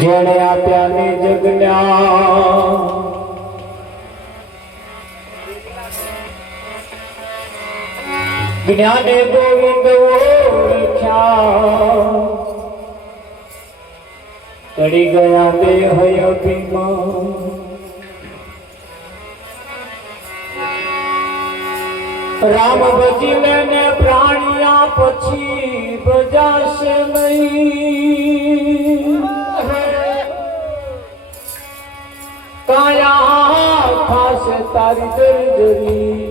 જેણે આપ્યા ને જગના જ્ઞાને ગોવિંદ ઓળખ્યા ચડી ગયા દેહ અભિમાન રામ ભજીને ને પ્રાણિયા પછી બજાશે નહીં કાયા ખાશે તારી દરજરી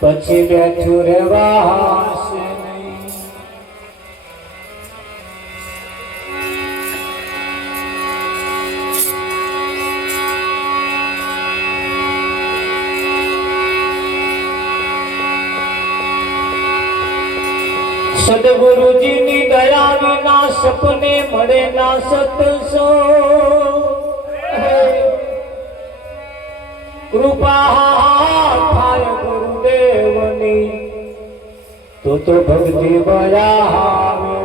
પછી બેઠું રહેવાશે નહીં સદગુરુજીની દયા વિના સપને મળે ના સત્સંગ કૃપા થાય ગુરુદેવની તો ભક્તિ બળાવે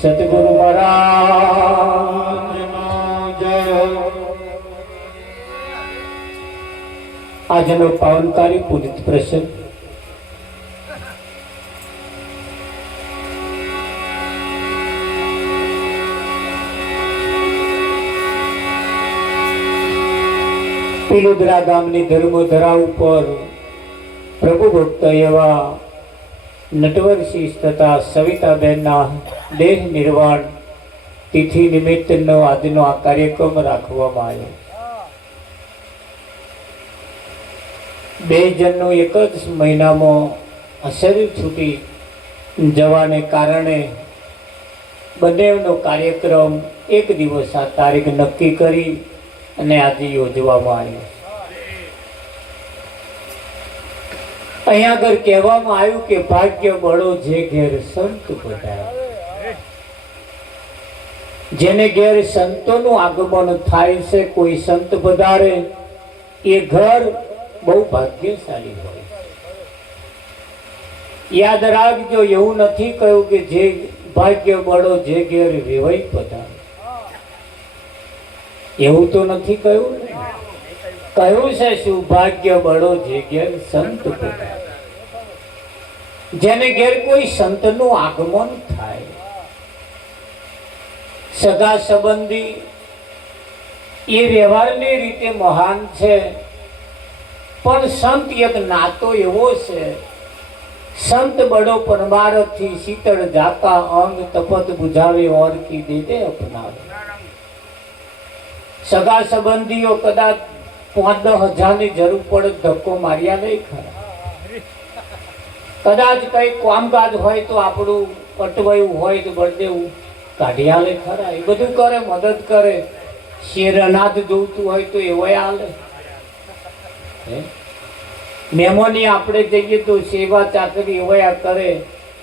સદગુરુ મહારાજનો જય. આજનો પાવનકારી પૂજિત પ્રસંગ પિલોદરા ગામની ધર્મધરા ઉપર પ્રભુ ભક્ત એવા નટવરસિંહ તથા સવિતાબેનના દેહ નિર્વાણ તિથિ નિમિત્તનો આજનો આ કાર્યક્રમ રાખવામાં આવ્યો. બે જણનું એક જ મહિનામાં શરીર છૂટી જવાને કારણે બંનેનો કાર્યક્રમ એક દિવસ આ તારીખ નક્કી કરી અને આજે યોજવામાં આવ્યો. અહીંયા આગળ કહેવામાં આવ્યું કે ભાગ્ય બળો જે ઘેર સંત પધારે, જેને ઘેર સંતોનું આગમન થાય છે, કોઈ સંત પધારે એ ઘર બહુ ભાગ્યશાળી હોય. યાદ રાખજો, એવું નથી કહ્યું કે જે ભાગ્ય બળો જે ઘેર રેવાય પધારે, એવું તો નથી કહ્યું. કહ્યું છે શું? ભાગ્ય બળો જે ઘેર સંત પધારે, જેને ઘેર કોઈ સંતનું આગમન થાય. સગા સંબંધી એ વ્યવહારની રીતે મહાન છે, પણ સંત એક નાતો એવો છે. સંત બડો પરમારથી શીતળ જાતા અંગ તપત બુઝાવે ઓર કી દેતે અપનાવે. સગા સંબંધીઓ કદાચ 5-10 હજારની જરૂર પડે ધક્કો માર્યા નહીં ખરા. કદાચ કઈ કામકાજ હોય તો આપણું અટવાયું હોય તો બળદેવું કાઢી આલે ખરા. એ બધું કરે, મદદ કરે. શેર અનાજ જોઈતું હોય તો એવાય આલે. મહેમાની આપણે જઈએ તો સેવા ચાકરી એવાય કરે,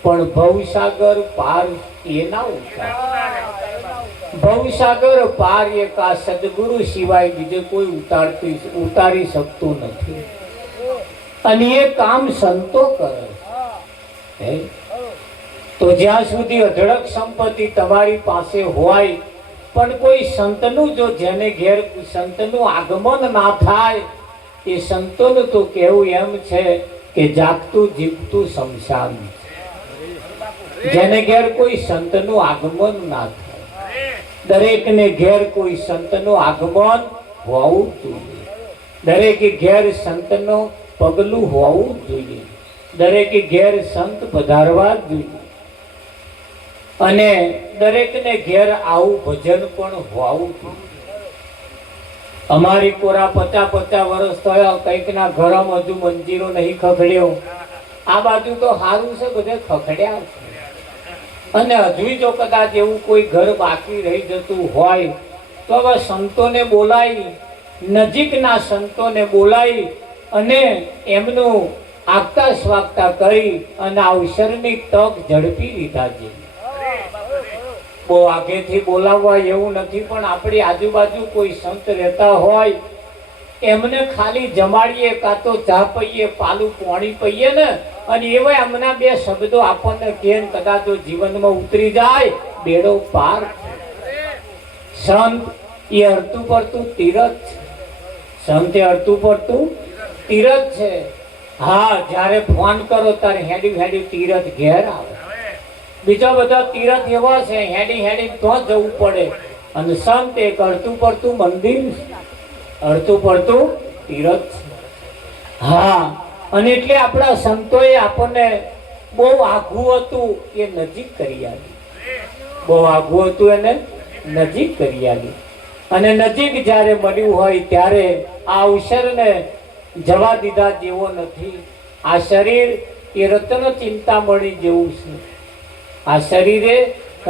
પણ ભવસાગર પાર એ ના ઉતારે. ભવસાગર પાર એક આ સદગુરુ સિવાય બીજે કોઈ ઉતારી શકતું નથી. અને એ કામ સંતો કરે. તો જ્યાં સુધી અઢળક સંપત્તિ તમારી પાસે હોય, પણ કોઈ સંતનું જો જેને ઘેર સંતનું આગમન ના થાય, એ સંતોનું તો કહેવું એમ છે કે જાગતું જીવતું શમશાન. જેને ઘેર કોઈ સંતનું આગમન ના થાય, દરેકને ઘેર કોઈ સંતનું આગમન હોવું જોઈએ. દરેકે ઘેર સંતનું પગલું હોવું જોઈએ. દરેકે ઘેર સંત પધારવા જોઈએ. અને દરેકને ઘેર આવું ભજન પણ હોવું જોઈએ. અમારી કોરા 50 વર્ષ થયા, કંઈકના ઘરમાં હજુ મંજીરો નહીં ખખડ્યો. આ બાજુ તો સારું છે, બધે ખખડ્યા છે. અને હજુ જો કદાચ એવું કોઈ ઘર બાકી રહી જતું હોય તો હવે સંતોને બોલાવી, નજીકના સંતોને બોલાવી અને એમનું આગતા સ્વાગતા કરી અને અવસરની તક ઝડપી લીધા છે. બહુ આગેથી બોલાવવા એવું નથી, પણ આપણી આજુબાજુ કોઈ સંત રહેતા હોય એમને ખાલી જમાડીએ, કાં તો ચા પીએ, પાલું પાણી પીએ ને, અને એવા હમણાં બે શબ્દો આપણને કેમ કદાચ જીવનમાં ઉતરી જાય, બેડો પાર. સંત એ હરતું પડતું તીરથ છે. સંત એ હરતું પડતું તીરથ છે. હા, જ્યારે ફોન કરો ત્યારે હેડી હેડી તીરથ ઘેર આવે. બીજા બધા તીરથ એવા છે હેડી હેડી તો જવું પડે. અને સંત એક હરતું પડતું મંદિર, હરતું પડતું તીરથ છે. હા, અને એટલે આપણા સંતોએ આપણને બહુ આઘું હતું એ નજીક કરી આવી. બહુ આઘું હતું એને નજીક કરી આવી. અને નજીક જ્યારે મળ્યું હોય ત્યારે આ અવસરને જવા દીધા જેવો નથી. આ શરીર એ રત્ન ચિંતામણી જેવું છે. આ શરીરે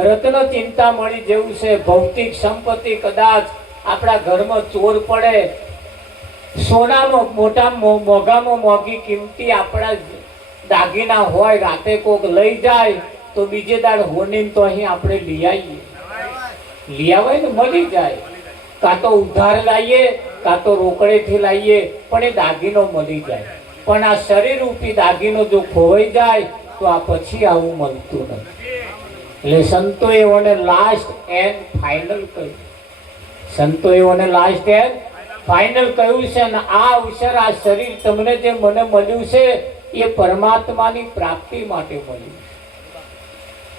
રત્ન ચિંતામણી જેવું છે. ભૌતિક સંપત્તિ કદાચ આપણા ઘરમાં ચોર પડે, સોનામાં મોઘામાં મોઘી કિંમતી આપણા દાગીના હોય, રાતે કોક લઈ જાય તો બીજે દાડ હોની તો અહીં આપણે લઈ આવીએ. લઈ આવે ને મળી જાય. કાં તો ઉધાર લાવીએ કાં તો રોકડેથી લાવીએ, પણ એ દાગીનો મળી જાય. પણ આ શરીર રૂપી દાગીનો જો ખોવાઈ જાય તો આ પછી આવું મળતું નથી. એટલે સંતોએ એઓને લાસ્ટ એન્ડ ફાઇનલ કહ્યું. સંતોએ એઓને લાસ્ટ એન્ડ ફાઇનલ કહ્યું છે. અને આ અવસર, આ શરીર તમને જે મને મળ્યું છે એ પરમાત્માની પ્રાપ્તિ માટે મળ્યું.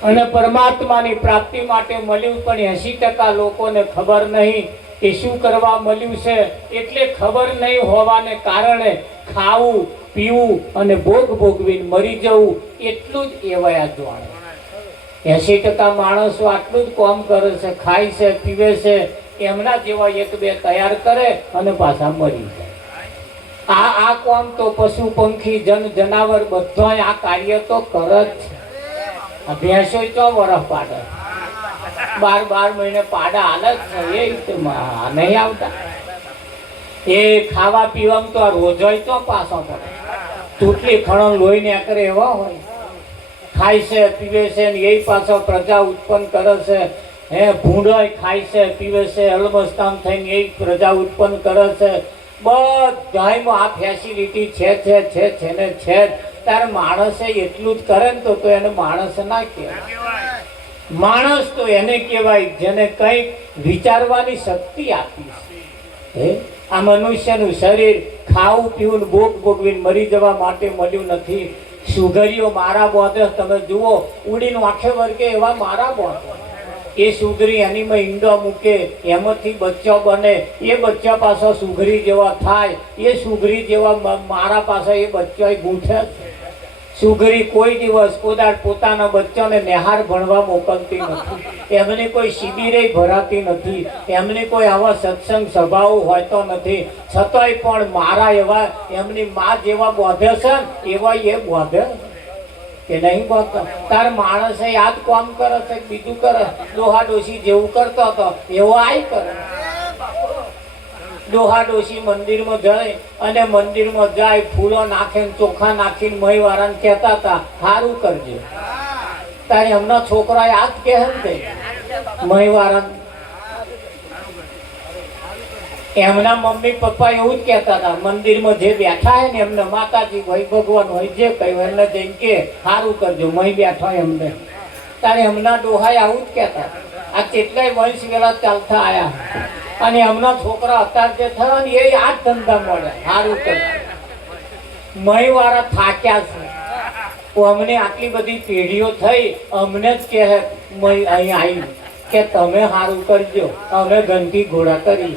અને પરમાત્માની પ્રાપ્તિ માટે મળ્યું. પણ 80% લોકોને ખબર નહીં કે શું કરવા મળ્યું છે. એટલે ખબર નહીં હોવાને કારણે ખાવું, પીવું અને ભોગ ભોગવીને મરી જવું એટલું જ એવાયા જાણે. 80% માણસો આટલું જ કામ કરે છે, ખાય છે, પીવે છે, એમના જેવા એક બે તૈયાર કરે અને પાછા મરી જાય. આ કામ તો પશુ પંખી જનાવર બધા આ કાર્ય તો કરે જ છે. આ ભેંસો ચો વરસ પાડે, 12 મહિને પાડા હાલે જ છે. એ નહીં આવતા. એ ખાવા પીવામાં તો આ રોજોય તો પાછો પડે. તૂટલી ખણો લોહી ને કરે એવા હોય. ખાય છે, પીવે છે ને એ પાછો પ્રજા ઉત્પન્ન કરે છે. ભૂંડોય ખાય છે, પીવે છે, અલમસ્તાન થઈને એ પ્રજા ઉત્પન્ન કરે છે. બધાયમાં આ ફેસિલિટી છે ને છે. તારે માણસે એટલું જ કરે ને તો એને માણસ ના કહેવાય. માણસ તો એને કહેવાય જેને કંઈક વિચારવાની શક્તિ આપી છે. આ મનુષ્યનું શરીર ખાવું પીવું ભોગ ભોગવીને મરી જવા માટે મળ્યું નથી. સુગરીઓ મારા બોધે તમે જુઓ, ઉડીને આખે વર્ગે એવા મારા બોધે. એ સુગરી એનીમાં ઈંડો મૂકે, એમાંથી બચ્ચો બને. એ બચ્ચા પાછા સુગરી જેવા થાય. એ સુગરી જેવા મારા પાસે એ બચ્ચો ગૂંથે. સુગરી કોઈ દિવસ કોદાળ પોતાના બચ્ચાને નેહાર ભણવા મોકલતી નથી. એમની કોઈ શિબિરે ભરાતી નથી. એમની કોઈ આવા સત્સંગ સભાઓ હોતો નથી. છતાંય પણ મારા એવા એમની માં જેવા બોધે છે એવા એ બોધે કે નહીં બોધતા. તાર માણસે યાદ કામ કરે છે, બીજું કરે. ડોહા ડોશી જેવું કરતો હતો એવો આય કરે. ડોહા ડોશી મંદિરમાં જાય અને મંદિરમાં જાય ફૂલો નાખે, ચોખા નાખીને મહીવાળાને કહેતા હતા સારું કરજો. તારે એમના છોકરા યાદ કહે ને મહીવાળા, એમના મમ્મી પપ્પા એવું જ કહેતા હતા. મંદિરમાં જે બેઠા હે ને એમને માતાજી ભાઈ ભગવાન હોય જે કહ્યું એમને જઈને કે સારું કરજો, મહી બેઠા એમને. તારે એમના ડોહાએ આવું જ કહેતા. આ કેટલાય વંશ વેલા ચાલતા આયા. અને એમના છોકરા અત્યારે જે થયા ને એ આ જ ધંધા મળે સારું કરજો. મહીવાળા થાક્યા છે. અમને આટલી બધી પેઢીઓ થઈ, અમને જ કહે અહીં આવી કે તમે સારું કરજો, અમે ઘંટી ઘોડા કરી.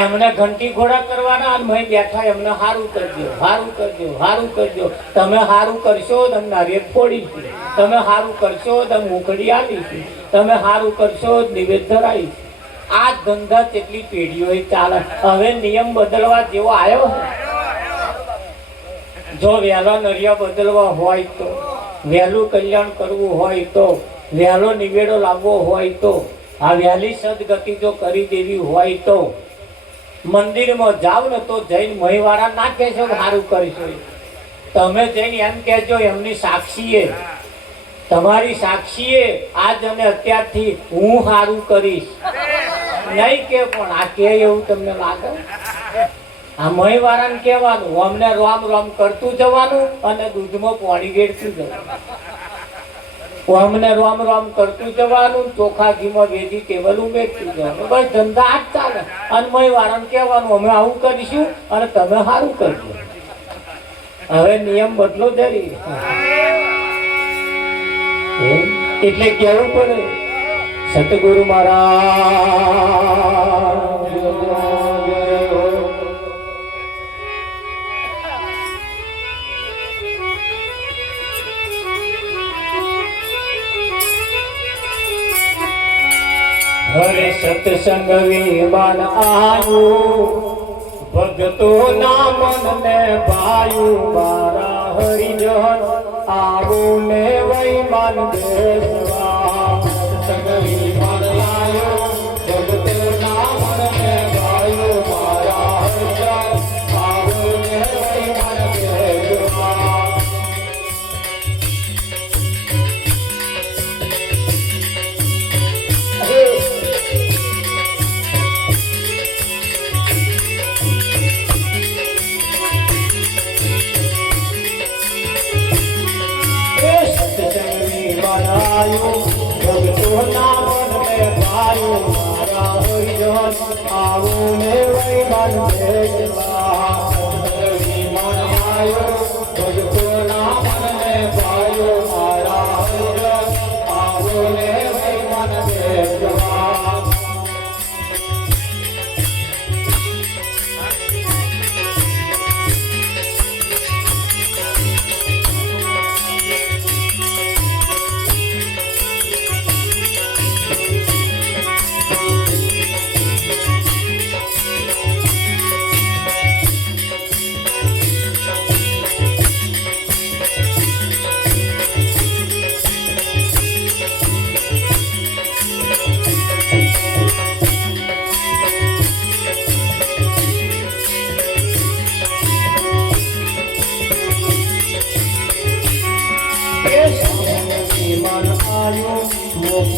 એમને ઘંટી ઘોડા કરવાના અને મહી બેઠા એમને સારું કરજો, સારું કરજો, સારું કરજો. તમે સારું કરશો તો અમને રેત ફોડીશું. તમે સારું કરશો તો મુખડી આપીશું. તમે સારું કરશો નિવેદ ધરાવીશું. આ ધંધા કેટલી પેઢીઓ ચાલે. હવે નિયમ બદલવા જેવો આવ્યો. જો વહેલો નરિયા બદલવા હોય તો, વહેલું કલ્યાણ કરવું હોય તો, વહેલો નિવેડો લાવવો હોય તો, આ વહેલી સદગતિ જો કરી દેવી હોય તો મંદિરમાં જાવ ને તો જઈને મહીવાળા ના કહેશો સારું કરશો. તમે જઈને એમ કહેજો એમની સાક્ષીએ, તમારી સાક્ષીએ આજ અને અત્યારથી હું સારું કરીશ નહીં કે પણ આ કે એવું તમને લાગે? આ મહીવાળાને કહેવાનું અમને રોમ રોમ કરતું જવાનું અને દૂધમાં પાણી વેડતું જવાનું. અમને રોમ રોમ કરતું જવાનું, ચોખા ઘીમાં વેજીટેબલ ઉમેરતું જવાનું, બસ ધંધા જ ચાલે. અને મય વાળાને કહેવાનું અમે આવું કરીશું અને તમે સારું કરજો. હવે નિયમ બદલો જરી. એટલે કેવું પડે સતગુરુ મહારાજ હરે સત્સંગ વિમાન આયું, ભગતો ના મન ને ભાયું, મારા હરિજન આવું ને વૈમાન દેવા. સત્સંગ વિમાન આયો, ભગતો ના મન ને ભાયું, મારા હરિજન આવું ને વૈમાન દેવા. ભગતો ના મન મે ભાયું, મારા હરિજન આવું ને વૈમાન દેવા. વિમાન આયો, ભગતો ના મન મે ભાયું, મારા હરિજન આવું ને વૈમાન દેવા.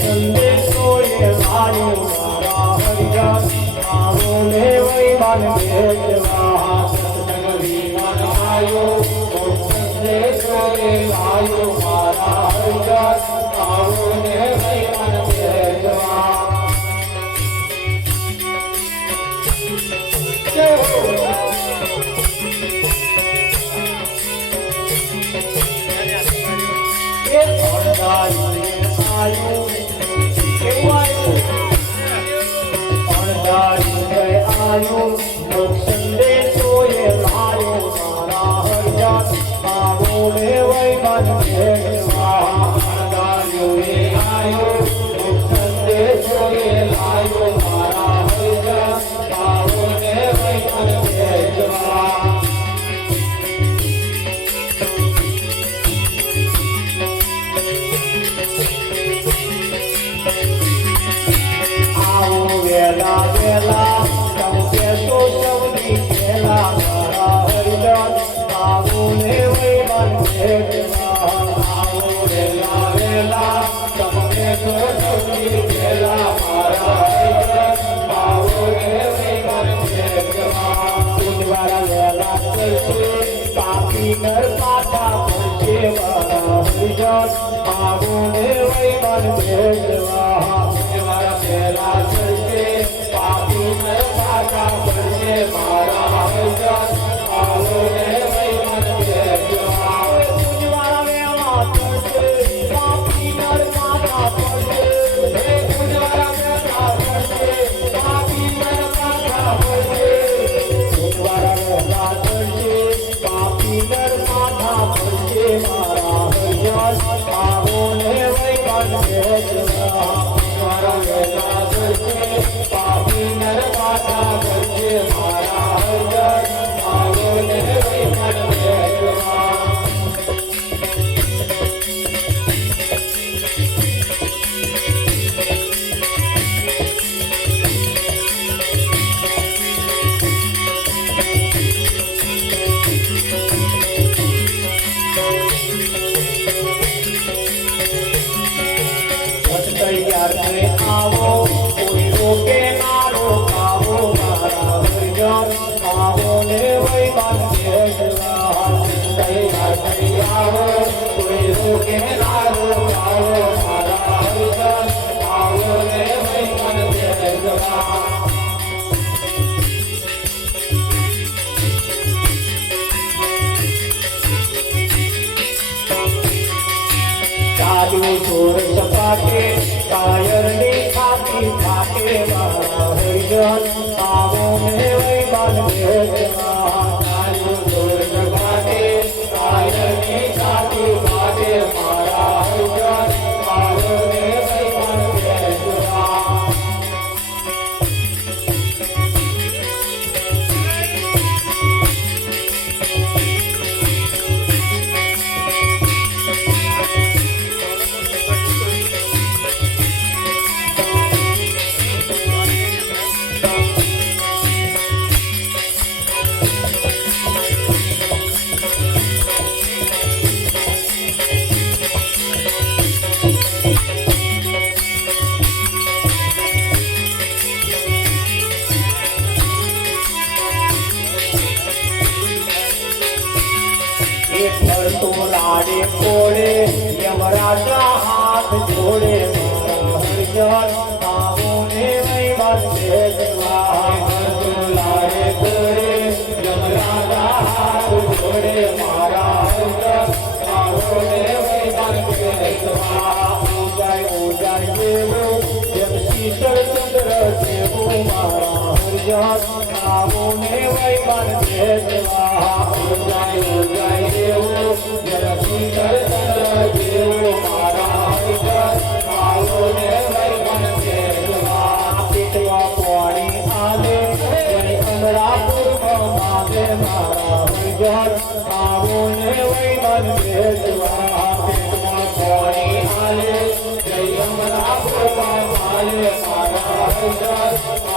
સંદેશો એ વાયો, મારા હરિજન આવો ને વૈમાન દેવા. સત્સંગ વિમાન આયો, સંદેશો એ વાયો, મારા હરિજન આવો ને વૈમાન દેવા. સંદેશો એ લાયો, મારા હરિજન આવો ને વૈમાન દેવા. સંદેશો એ લાયો, મારા હરિજન આવો ને વૈમાન દેવા. વેલા વેલા તમે તો સૌની પહેલા, મારા હરિજન આવું ને વૈમાન દેવા. આવો વેલા વેલા તમે તો સૌની પહેલા, મારા હરિજન આવો ને વૈમાન દેવા. ઉજવાળા વેલા કરશે, પાપી નર પાછા પડશે, મારા હરિજન આવું ને વૈમાન દેવા. ઉજવાળા વેલા કરશે, પાપી નર પાછા પડશે, મારા હરિજન આવો ને વૈમાન દેવા. ઉજવાળા વેલા કરશે, પાપી નર પાછા પડશે, ઉજવાળા વેલા કરશે, પાપી નર પાછા પડશે. ઉજવાળા વેલા કરશે, પાપી નર પાછા પડશે, મારા હરિજન આવો ને વૈમાન દેવા. મારા વેલા કરશે, પાપી નર પાછા પડશે, મારા હરિજન આવો ને વૈમાન દેવા. તૈયાર આવો ચાલ્યું ચોર સપાટે કાયરની છાતી ફાટે મારા હરિજન આવો ને વૈમાન ભેટમાં ચાલ્યું ચોર સપાટે કાયરની છાતી ફાટે મારા હરિજન આવો ને વૈમાન ભેટમાં લાડે કોડે યમરાજા હાથ જોડે હરિજન આવો ને વૈમાન ભેટમાં લાડે કોડે યમરાજા હાથ જોડે મારા હરિજન આવો ને વૈમાન ભેટમાં ઉજાય જેવું જેમ શીતળ ચંદ્ર જેવું મારા હરિજન આવો ને વૈમાન ભેટમાં ઉજાય જેવું શીતળ ચંદ્ર જેવું મારા હરિજન આવો ને વૈમાન ભેટમાં પીટવા પાણી આલે જય અમરાપુરમાં માગે મારા હરિજન આવો ને વૈમાન ભેટમાં પીટવા પાણી આલે જય અમરાપુરમાં માગે મારા હરિજન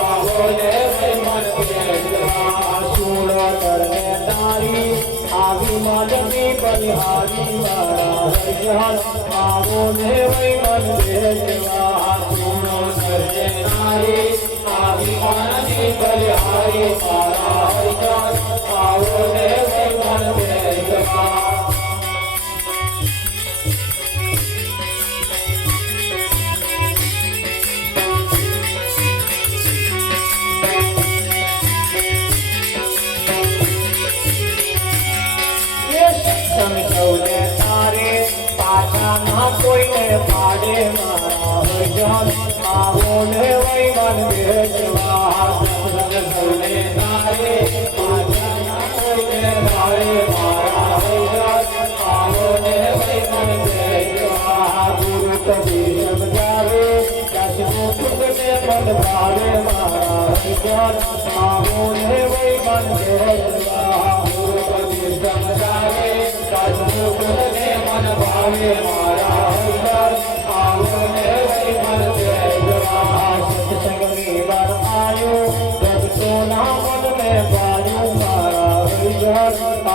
આવો ને વૈમાન ભેટમાં સુર કરને તારી આવી માલની બલિહારી મારા હરિજન આવો ને વૈમાન ભેટમાં સુનો સર્જે નારી આવી માલની બલિહારી મારા હરિજન આવો ને વૈમાન ભેટમાં સૌને તારે પાછા ના કોઈને પાડે મારા હરિજન આવો ને વૈમાન ભેટવા સૌને તારે પાછા ના કોઈને પાડે મારા હરિજન આવો ને વૈમાન ભેટવા ગુરુ કબીર સમજાવે કાશનો ખુદને મન ભાવે મારા હરિજન આવો ને વૈમાન ભેટવા ગુરુ કબીર સમજાવે કાશને મન ભાવે મારા હરિજન આવો ને વૈમાન ભેટવા સત્સંગની વાર આયો ભક્તોના મનને ભાવ્યું મારા હરિજન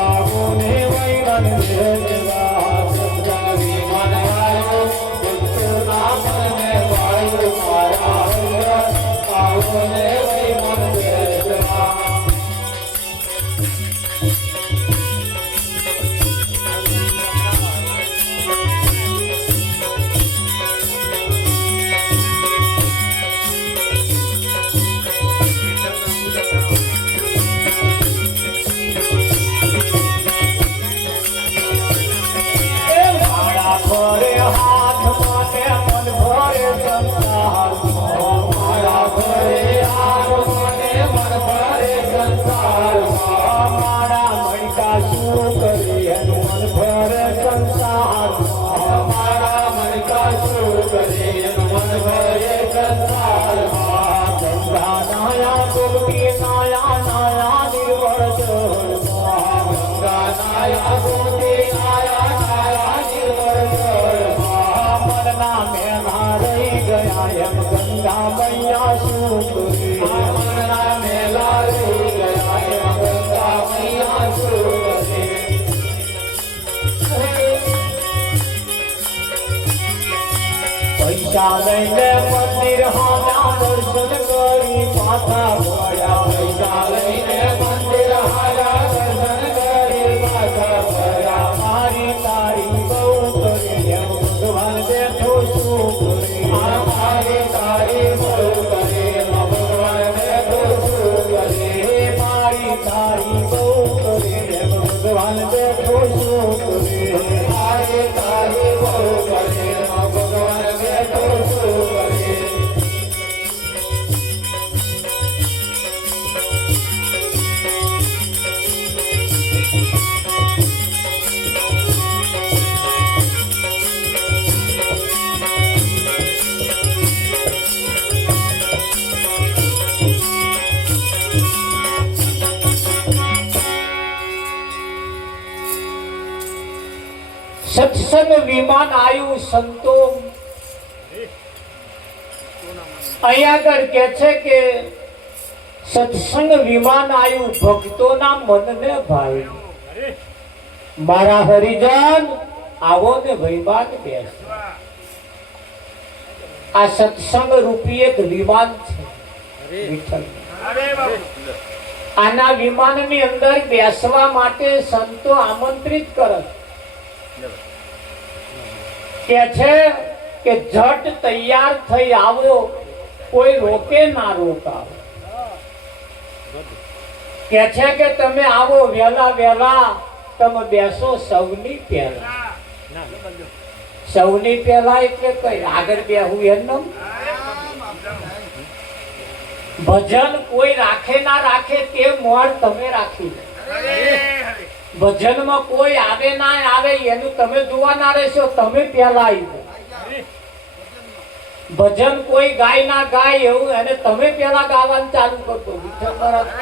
આવો ને વૈમાન ભેટવા સત્સંગની વાર આયો ભક્તોના મનને ભાવ્યું મારા હરિજન આવો ને વૈમાન ભેટવા ભરે હાથ માટે મન ભરે સંસાર મારા ભરે હાથ માટે મન ભરે સંસાર મારા મણકા શું કરે એનું મન ભરે સંસાર મારા મણકા શું કરે એનું મન ભરે સંસાર ગંગા નાયા ગોપી નાયા નાયા નિર્વળ જળ ગંગા નાયા ગોપી નાયા નાયા મનના મેલા રહી ગયા એમ ગંગા મૈયા શું કરે મનના મેલા રહી ગયા એમ ગંગા મૈયા શું કરે પૈસા લઈને મંદિર હાના દર્શન કરી પાછા ભર્યા પૈસા લઈને મંદિર હાના દર્શન કરી પાછા ભર્યા મારી તારી બહુ કરી એમ ભગવાન બેઠો શું કરે મારી તારી બહુ કરે ભગવાન બેઠો શું કરે મારી તારી બહુ કરે એમ ભગવાન બેઠો શું કરે મારી તારી બહુ કરે સત્સંગ વિમાન આવ્યું સંતો અહીંયા આગળ કે છે કે સત્સંગ વિમાન આવ્યું ભક્તોના મનને ભાઈ મારા હરિજન આવો ને વૈમાન બેસ આ સત્સંગ રૂપી એક વિમાન છે વિઠ્ઠલ આના વિમાનની અંદર બેસવા માટે સંતો આમંત્રિત કરે કે છે કે ઝટ તૈયાર થઈ આવો કોઈ રોકે ના રોકાવો કે છે કે તમે આવો વહેલા વહેલા તમે બેસો સૌની પહેલા સૌની પહેલા એટલે કઈ આગળ બેહું એનું ભજન કોઈ રાખે ના રાખે તે મોડ તમે રાખી ભજનમાં કોઈ આવે ના આવે એનું તમે જોવા ના રહેશો તમે પહેલા આવી ભજન કોઈ ગાય ના ગાય એવું એને તમે પેલા ગાવાનું ચાલુ કરતો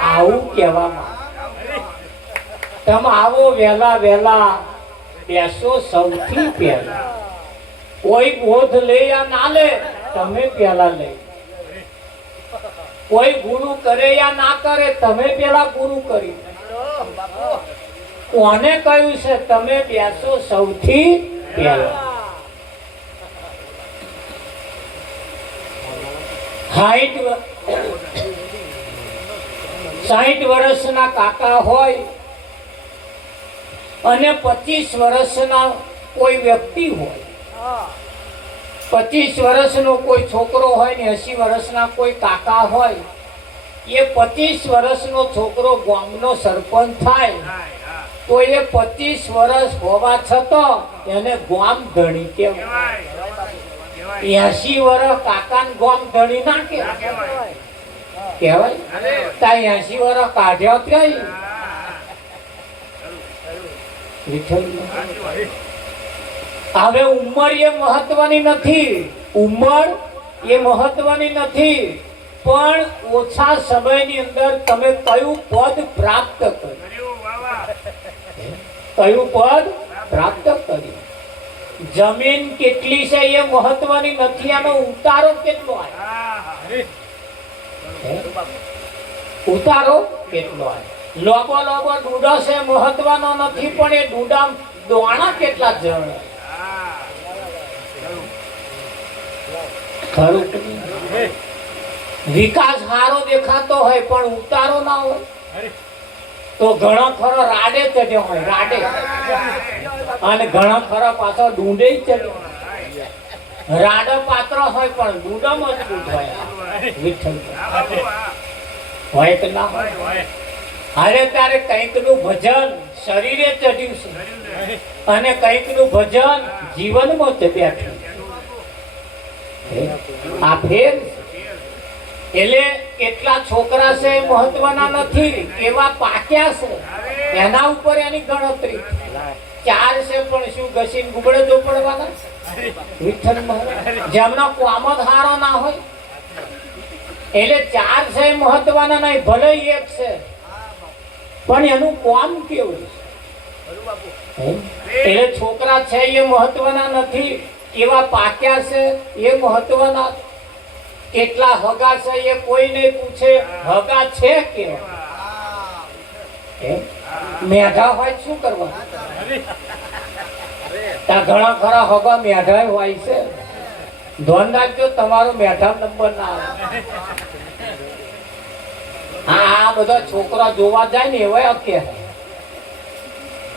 આવું કહેવામાં તમે આવો વહેલા વહેલા બેસો સૌથી પહેલા કોઈ બોધ લે યા ના લે તમે પેલા લે કોઈ ગુરુ કરે યા ના કરે તમે પેલા ગુરુ કરી કોને કહ્યું છે તમે બેસો સૌથી પહેલા 60 વર્ષના કાકા હોય અને 25 વર્ષના કોઈ વ્યક્તિ હોય 25 વર્ષનો કોઈ છોકરો હોય ને 80 વર્ષના કોઈ કાકા હોય એ 25 વર્ષનો છોકરો ગામનો સરપંચ થાય તો એ 25 વર્ષ હોવા છતાં એને ગામ ધણી કહેવાય 80 વર્ષ કાકાને ગામ ધણી ના કહેવાય તા 80 વર્ષ કાઢ્યા ત્યાંય હવે ઉંમર એ મહત્વની નથી ઉંમર એ મહત્વની નથી પણ ઓછા સમયની અંદર તમે કયું પદ પ્રાપ્ત કર્યું કયું પદ પ્રાપ્ત કર્યું જમીન કેટલી છે એ મહત્વની નથી આનો ઉતારો કેટલો આવે ઉતારો કેટલો આવે લોબો લોબો ડૂડો છે મહત્વનો નથી પણ એ ડૂડા દોણા કેટલા જણ ખરું વિકાસ સારો દેખાતો હોય પણ ઉતારો ના હોય તો ઘણો ખરો રાડે ચડ્યો હોય રાડે અને ઘણો ખરો પાછો ડુંડે ચડ્યો રાડો પાત્ર હોય પણ ડુંડો મજબૂત હોય વિઠ્ઠલ હોય કે ના હોય અરે તારે કંઈક નું ભજન શરીરે ચડ્યું છે અને કંઈક નું ભજન જીવનમાં બેઠું આ ફેર એટલે કેટલા છોકરા છે મહત્વના નથી એવા પાક્યા છે એના ઉપર એની ગણતરી 4 છે પણ શું ઘસીને ગુબડે જો પડવાના વિઠ્ઠલ જેમનો કોમત હારો ના હોય એટલે 4 છે મહત્વના નહીં ભલે એક છે પણ એનું કોમ કેવું એટલે છોકરા છે એ મહત્વના નથી એવા પાક્યા છે એ મહત્વના કેટલા હગા છે એ કોઈ નહીં પૂછે હગા છે કેવા મેઢા હોય શું કરવા ઘણા ખરા હગા મેઢા હોય છે ધ્યાન રાખજો તમારો મેઢા નંબર ના આવે આ બધા છોકરા જોવા જાય ને એવા કે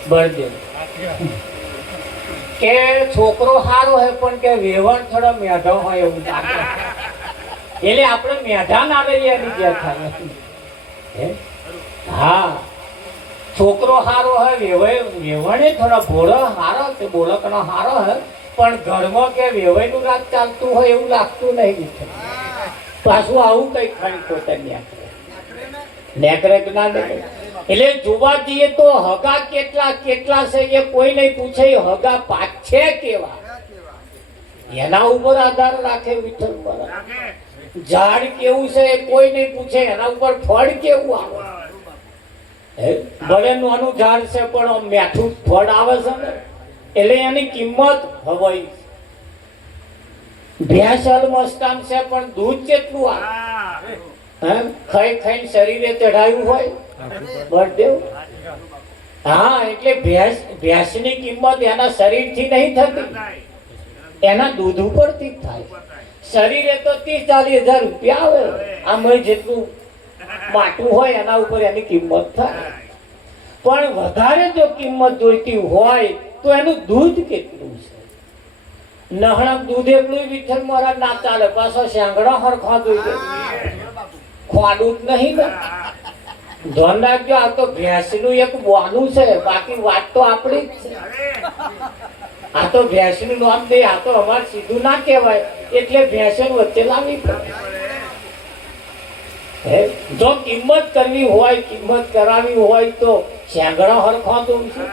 બળદે કે છોકરો સારો હોય પણ કે વેવણ થોડો મેઢો હોય એવું લાગે એટલે આપણે મેઢા ના રહીએ એની જે થાય હા છોકરો સારો હોય વેવણે થોડો ભોળો સારો કે બોલકનો સારો હોય પણ ઘરમાં કે વેવાઈ નું રાત ચાલતું હોય એવું લાગતું નહીં પાછું આવું કઈ ખાલી પોતાની નેકરે ના એટલે જોવા જઈએ તો હગા કેટલા કેટલા છે એ કોઈ નહીં પૂછે હગા પાક છે કેવા એના ઉપર આધાર રાખે વિઠ્ઠલ પર ઝાડ કેવું છે એ કોઈ નહીં પૂછે એના ઉપર ફળ કેવું આવે ભલે નાનું ઝાડ છે પણ મીઠું ફળ આવે છે ને એટલે એની કિંમત હોય. ભેંસ અલમસ્તાન છે પણ દૂધ કેટલું આપે? ખાઈ ખાઈને શરીરે ચઢાવ્યું હોય બળદેવ. હા, એટલે ભેંસની કિંમત એના શરીરથી નહીં થતી, એના દૂધ ઉપરથી થાય. શરીરે તો 30-40 હજાર રૂપિયા આવે, આમાં જેટલું માટું હોય એના ઉપર એની કિંમત થાય. પણ વધારે જો કિંમત જોઈતી હોય તો એનું દૂધ કેટલું છે. નહણક દૂધ એકલું વિઠ્ઠલ મહારાજ ના ચાલે, પાછો શેંગડા હરખા જોઈએ, ખોડું જ નહીં ને. ધ્યાન રાખજો, આ તો ભેંસનું એક બોનું છે, બાકી વાત તો આપણી જ છે. આ તો ભેંસનું નામ દે, આ તો અમારે સીધું ના કહેવાય, એટલે ભેંસો વચ્ચે લાવવી પડે. જો કિંમત કરવી હોય, કિંમત કરાવી હોય તો શેંગડા હરખા દઉં છું.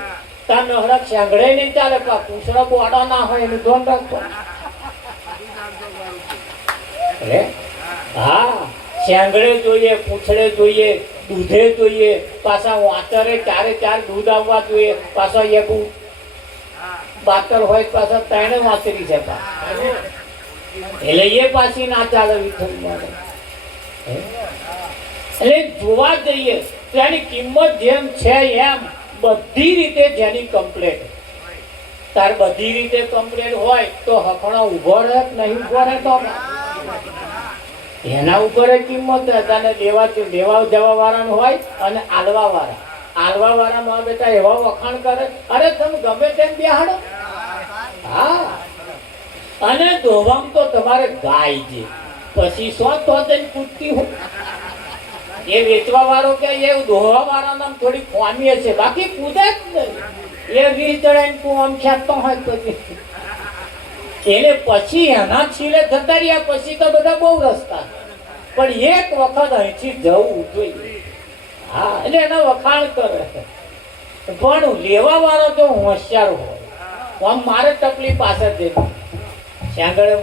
તાર નહરક શેંગડે નહીં ચાલે, પૂછડા બોડા ના હોય એનું ધ્યાન રાખો. હા, શેંગડે જોઈએ, પૂછડે જોઈએ, દૂધે જોઈએ, પાછા વાતરે 4 દૂધ આવવા જોઈએ, પાછા એક બાતર હોય પાછા 3 વાતરી છે, એટલે એ પાછી ના ચાલે વિઠ્ઠલ માટે. એટલે જોવા જઈએ તો એની કિંમત જેમ છે એમ બધી રીતે જેની કમ્પ્લેટ. તાર બધી રીતે કમ્પ્લેટ હોય તો હખણો ઉભો રહે નહીં ઉભો રહે તો એના ઉપર કિંમત તને દેવા જવા વાળા હોય અને આલવા વાળા માં બેટા એવા વખાણ કરે, અરે તમે ગમે તેમ બેહાડો. હા, અને દોવામ તો તમારે ગાય છે, પછી શું તો કૂદતી હોય. એ વેચવા વાળો કે એ દોવા વાળા નામ થોડી ખોમીએ છે, બાકી કૂદે જ નહીં. એ 20 ચડાઈને તું આમ ખેંચતો હોય પછી એને પછી એના છીલે જતા રહ્યા પછી તો બધા બહુ રસ્તા, પણ એક વખત અહીંથી જવું જોઈએ. હા, એટલે એના વખાણ કરે. પણ લેવા વાળો તો હોશિયાર હોય. આમ મારે તકલીફ પાસે દે, શેંગડે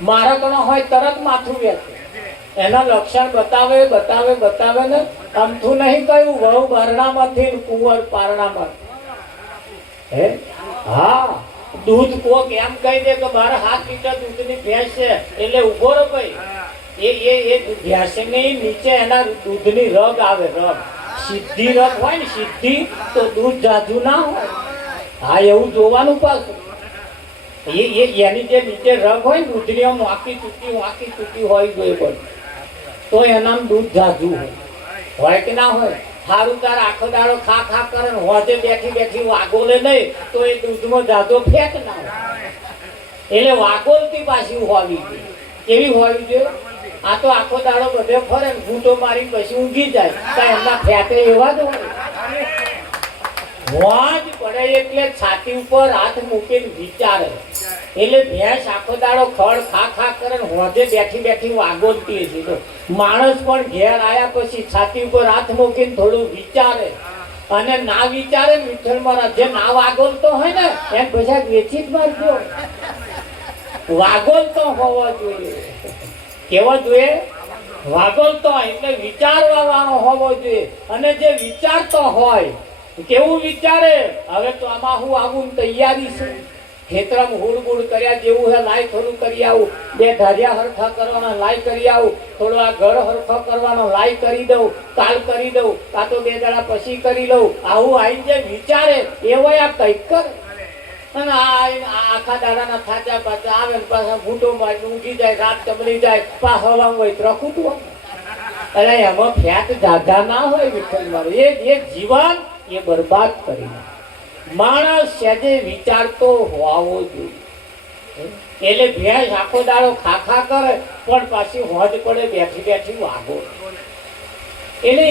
મારે કણો હોય તરત માથું વેચે. એના લક્ષણ બતાવે ને અમથું નહીં કહ્યું વહુ બારણામાંથી કુંવર પારણામાંથી. હા, દૂધ કોક એમ કહી દે કે મારે 7 લીટર દૂધની ભેંસ છે, એટલે ઉભો રહો ભાઈ. એ ભેંસની નીચે એના દૂધની રગ આવે, રગ સીધી રગ હોય ને સીધી, તો દૂધ જાજુ ના હોય. હા, એવું જોવાનું પાછું. એની જે નીચે રગ હોય ને દૂધની આમ વાંકી ચૂકી હોય જોઈએ, તો એનામ દૂધ જાજુ હોય કે ના હોય. સારું, તાર આખો દાડો ખા કરે ને હોજે બેઠી વાગોલે નહીં તો એ દૂધમાં જાજો ફેંક ના હોય. એટલે વાગોલથી પાછી હોવી જોઈએ. કેવી હોવી જોઈએ? આ તો આખો દાડો બધે ફરે ને ઘૂંટો મારી પછી ઊંઘી જાય, તો એમના ફેંકે એવા જ હોય. હોજ પડે એટલે છાતી ઉપર હાથ મૂકીને વિચારે. એટલે ભેંસ આખો દાડો ખડ ખા કરે ને હોજે બેઠી વાગોલતી છે. તો માણસ પણ ઘેર આવ્યા પછી છાતી ઉપર હાથ મૂકીને થોડું વિચારે, અને ના વિચારે વિઠ્ઠલ મહારાજ જે ના વાગોલતો હોય ને એમ પછી વેચી જ મારજો. વાગોલતો હોવો જોઈએ. કેવો જોઈએ? વાગોલતો એટલે વિચારવા વાળો હોવો જોઈએ. અને જે વિચારતો હોય કેવું વિચારે, હવે તો આમાં હું આવું તૈયારી છે, ખેતરમાં હુડ કર્યા જેવું હે, લાઈ થોડું કરી આવું, 2 ધાર્યા હરખા કરવાના લાઈ કરી આવું, થોડો આ ઘર હરખો કરવાનો લાઈ કરી દઉં, કાલ કરી દઉં, કાં તો 2 દાડા પછી કરી લઉં. આવું આઈને જે વિચારે એવો આ કંઈક કરે. અને આખા દાડાના થાચા પાછા આવે ને પાછા ઘૂંટો મારી ઊંઘી જાય, રાત ચમલી જાય, પા હવા હોય તો રખૂટું. અરે એમાં ફેટ જાજા ના હોય વિઠ્ઠલ મારું. એ જીવન એ બરબાદ કરી માણસ સેજે વિચારતો હોવો જોઈએ. એટલે ભેંસ આખો દાડો ખા કરે પણ પાછી હોજ પડે બેઠી વાગો. એટલે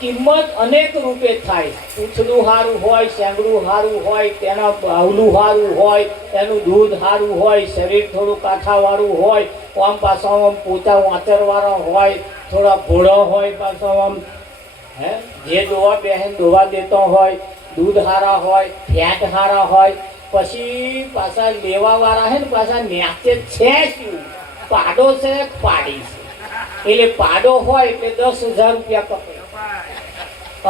કિંમત અનેક રૂપે થાય. પૂંછડું સારું હોય, શેંગડું સારું હોય, તેના બાવલું સારું હોય, તેનું દૂધ સારું હોય, શરીર થોડું કાંઠાવાળું હોય, આમ પાછો આમ પોતા વાંચરવાળો હોય, થોડા ભોળો હોય, પાછો આમ જે દોવા બહેન દોવા દેતો હોય, દૂધ સારા હોય, ફેટ સારા હોય. પછી પાછા લેવા વાળા હે ને પાછા ન્યાચે છે શું? પાડો છે, પાડી છે. એટલે પાડો હોય એટલે 10,000 રૂપિયા પકડે,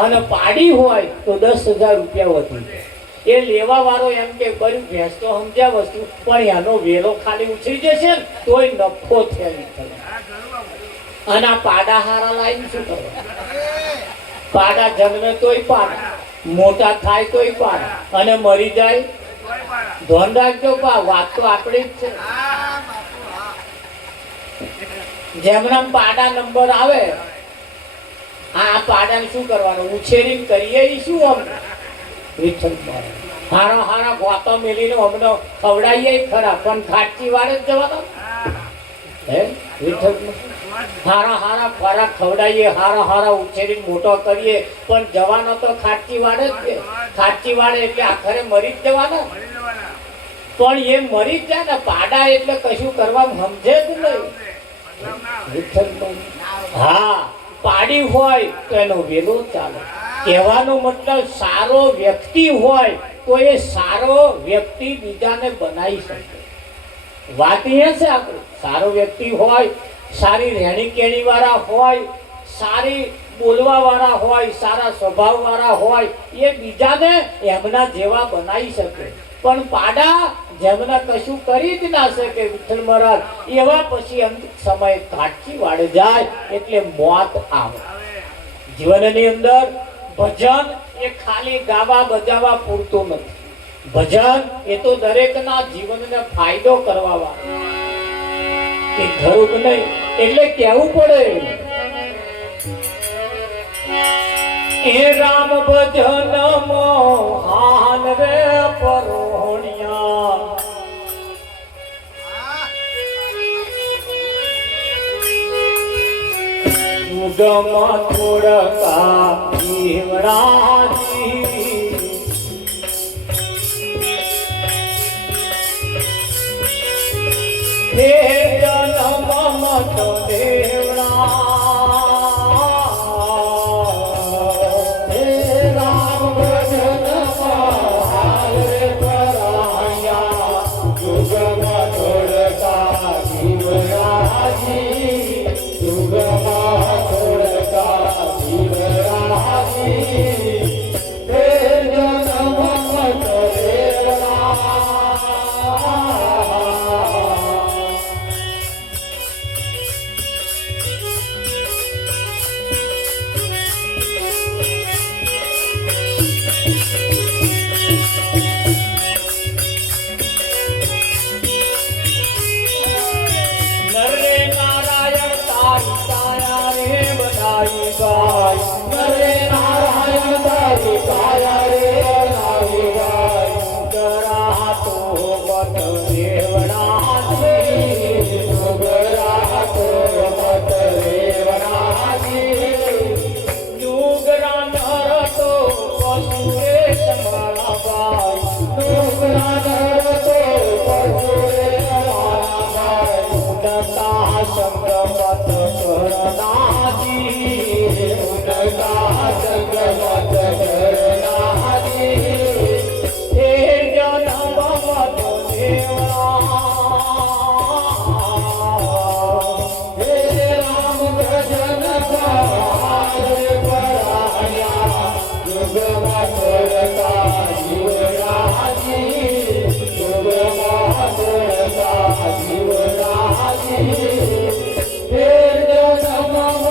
અને પાડી હોય તો 10,000 રૂપિયા વધી. એ લેવા વાળો એમ કે બરી ભેંસ તો સમજ્યા વસ્તુ પણ એનો વેલો ખાલી ઉછળી જશે ને તોય નફો થયા અને આ પાડા હારા લાઈન શું કરવા? પાડા જન્મે તોય પાડા, મોટા થાય તોય પાડા, અને મરી જાય ધોન રાખજો. વાત તો આપણી જ છે. જેમના પાડા નંબર આવે આ પાડાને શું કરવાનું? ઉછેરીને કરીએ ઈ શું? અમને વિઠ્ઠલ હારા હારા ગોતો મેલીને અમને ખવડાવીએ ખરા, પણ ખાટકી વાળે જ જવાના. હે વિઠ્ઠલ હારા હારા ખોરાક ખવડાવીએ, હારા હારા ઉછેરીને મોટો કરીએ, પણ જવાનો તો ખાટકી વાળે જ છે. ખાટકી વાળે એટલે આખરે મરી જ જવાના. પણ એ મરી જ જાય ને. પાડા એટલે કશું કરવા સમજે જ નહીં. હા, પાડી હોય તો એનો વેલો ચાલે. કહેવાનો મતલબ સારો વ્યક્તિ હોય તો એ સારો વ્યક્તિ બીજાને બનાવી શકે. વાત એ છે આપણે સારો વ્યક્તિ હોય, સારી રહેણી કેણી વાળા હોય, સારી બોલવા વાળા હોય, સારા સ્વભાવ વાળા હોય, એ બીજાને એમના જેવા બનાવી શકે. પણ પાડા જેમના કશું કરી જ ના શકે વિઠ્ઠલ મહારાજ, એવા પછી અંત સમય કાટકી વાળે જાય એટલે મોત આવે. જીવનની અંદર ભજન એ ખાલી ગાવા બજાવવા પૂરતું નથી. ભજન એ તો દરેકના જીવનને ફાયદો કરવા વાળું એ ખરું નહીં. એટલે કહેવું પડે એ રામ ભજન મોહાન રે પરોણિયા, યુગમાં થોડકા જીવરાજી, હે જન્મ મત દેવડા, Hey,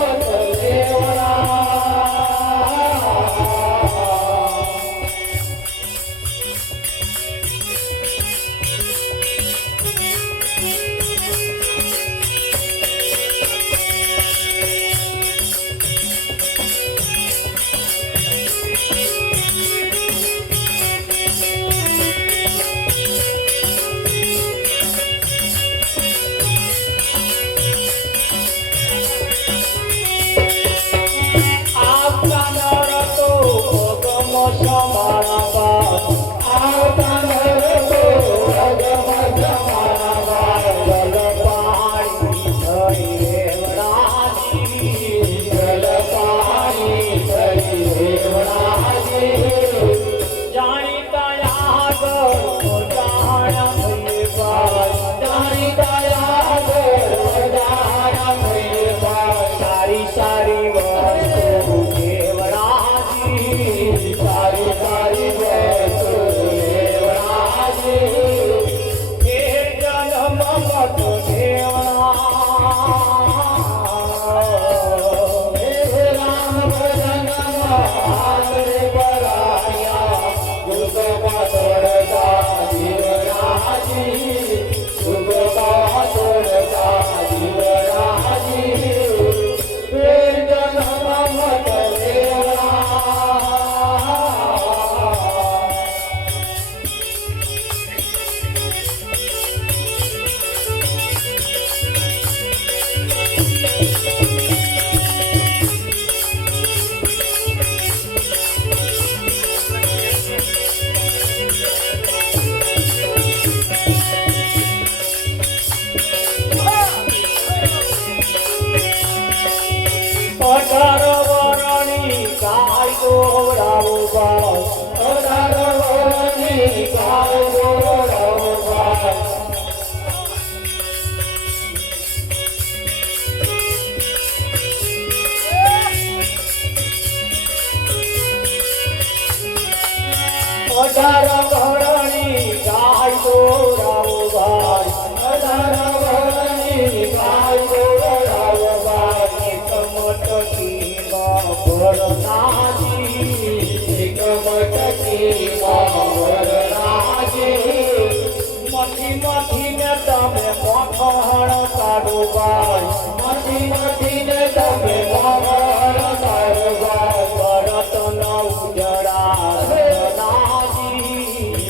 નથી ને તમે મોખણ કાઢો ભાઈ નથી ને તમે મોખણ કાઢો ભાઈ ભરત ન ઉજળા રત્નાજી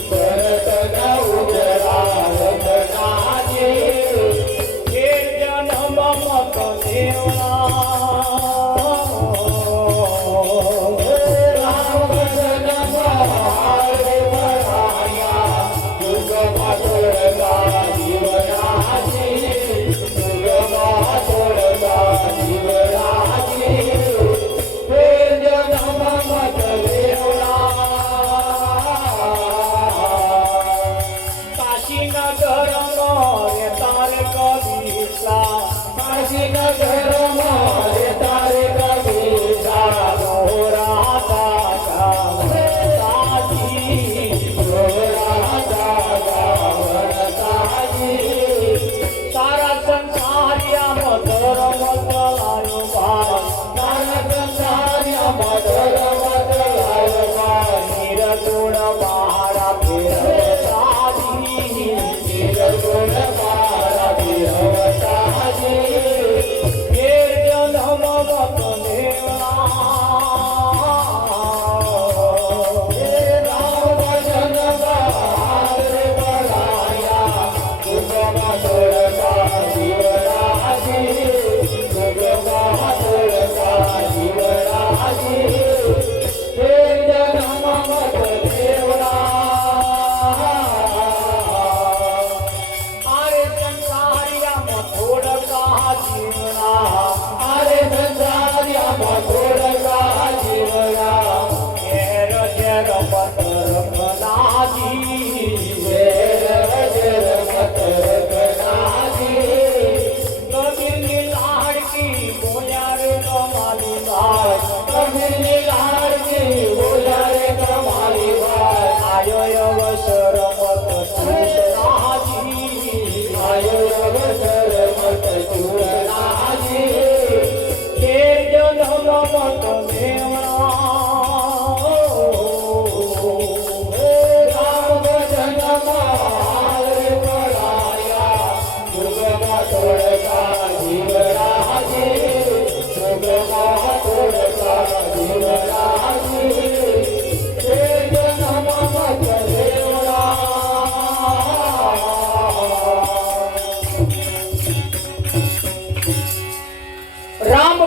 ભરત ન ઉજળા રત્નાજી એ જન્મ મત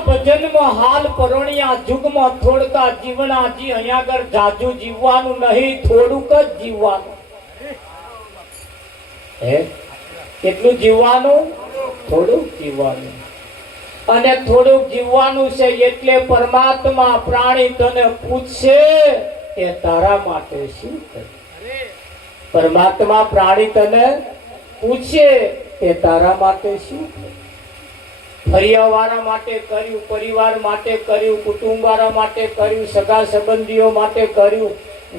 ભજનમાં હાલ પરણિયા જુગમાં થોડકા જીવનાજી અહીંયા આગળ જાજુ જીવવાનું નહીં થોડુંક જ જીવવાનું હે કેટલું જીવવાનું થોડુંક જીવવાનું અને થોડુંક જીવવાનું છે એટલે પરમાત્મા પ્રાણી તને પૂછશે કે તારા માટે શું કર્યું પરમાત્મા પ્રાણી તને પૂછે કે તારા માટે શું કર્યું ફરિયાવાળા માટે કર્યું પરિવાર માટે કર્યું કુટુંબવાળા માટે કર્યું સગા સંબંધીઓ માટે કર્યું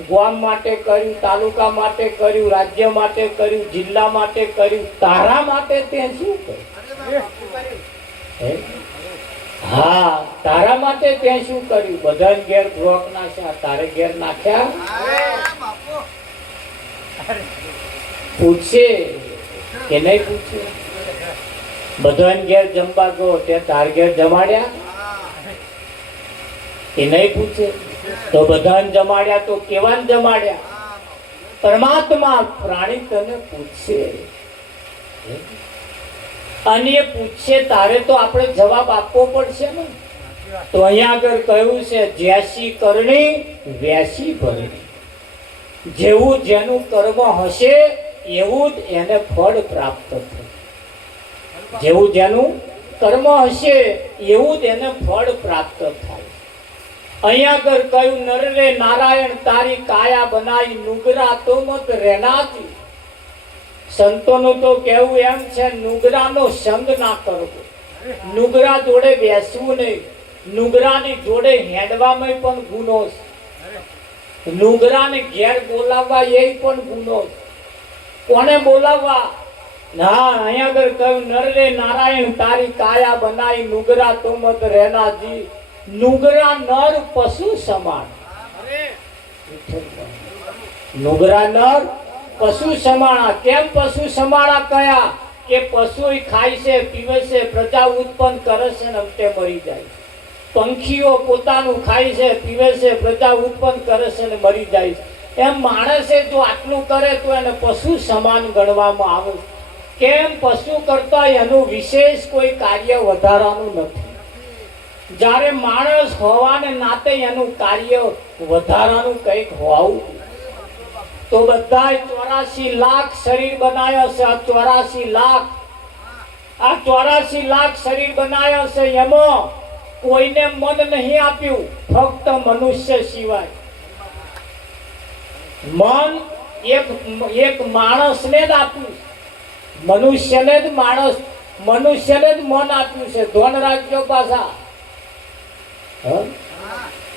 ગામ માટે કર્યું તાલુકા માટે કર્યું રાજ્ય માટે કર્યું જિલ્લા માટે કર્યું તારા માટે તે શું કર્યું હા તારા માટે તે શું કર્યું બધા ઘેર ધ્રોક નાખ્યા તારે ઘેર નાખ્યા પૂછે કે નહીં પૂછે બધાને ઘેર જમવા ગયો તે તાર ઘેર જમાડ્યા એ નહીં પૂછે તો બધાને જમાડ્યા તો કેવાને જમાડ્યા પરમાત્મા પ્રાણી તને પૂછશે અને એ પૂછશે તારે તો આપણે જવાબ આપવો પડશે ને તો અહીંયા આગળ કહ્યું છે જ્યાસી કરણી વ્યાસી ભરણી જેવું જેનું કર્મ હશે એવું જ એને ફળ પ્રાપ્ત થશે જેવું જેનું કર્મ હશે એવું જ એને ફળ પ્રાપ્ત થાય અહીંયા આગળ કહ્યું નર રે નારાયણ તારી કાયા બનાવી નુગરા તો મત રેનાતી સંતોનું તો કહેવું એમ છે નુગરાનો સંગ ના કરવો નુગરા જોડે બેસવું નહીં નુગરાની જોડે હેડવામાં પણ ગુનો છે નુગરાને ઘેર બોલાવવા એ પણ ગુનો છે કોને બોલાવવા ના અહીંયા આગળ કહ્યું નર રે નારાયણ તારી કાયા બનાવી નુગરા તો મત રેનાજી નુગરા નર પશુ સમાન નુગરા નર પશુ સમાણા. કેમ પશુ સમાણા કયા? કે પશુ ખાય છે, પીવે છે, પ્રજા ઉત્પન્ન કરે છે ને અંતે મરી જાય. પંખીઓ પોતાનું ખાય છે, પીવે છે, પ્રજા ઉત્પન્ન કરે છે ને મરી જાય છે. એમ માણસે જો આટલું કરે તો એને પશુ સમાન ગણવામાં આવે. કેમ? પશુ કરતા એનું વિશેષ કોઈ કાર્ય વધારાનું નથી. જ્યારે માણસ હોવાને નાતે એનું કાર્ય વધારાનું કંઈક હોવું. તો બધાય 84 લાખ શરીર બનાવ્યા છે. આ 84 લાખ શરીર બનાવ્યા છે. એમાં કોઈને મન નહીં આપ્યું, ફક્ત મનુષ્ય સિવાય. મન એક માણસને જ આપ્યું. મનુષ્યને જ મન આપ્યું છે. ધોન રાખજો પાછા.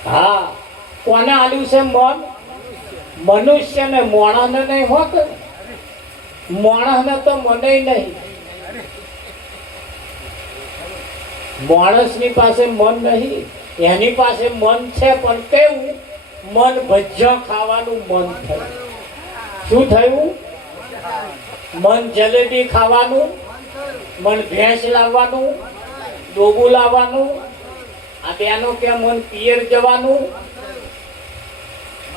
હા, કોને આલ્યું છે મન? મનુષ્યને. મોણાને નહીં હોત. મોણસને તો મને નહીં. માણસની પાસે મન નહીં, એની પાસે મન છે, પણ કેવું? મન ભજીયા ખાવાનું મન થયું. શું થયું? મન જલેબી ખાવાનું, મન ભેંસ લાવવાનું, ડોબું લાવવાનું. આ બેનો કે મન પિયર જવાનું.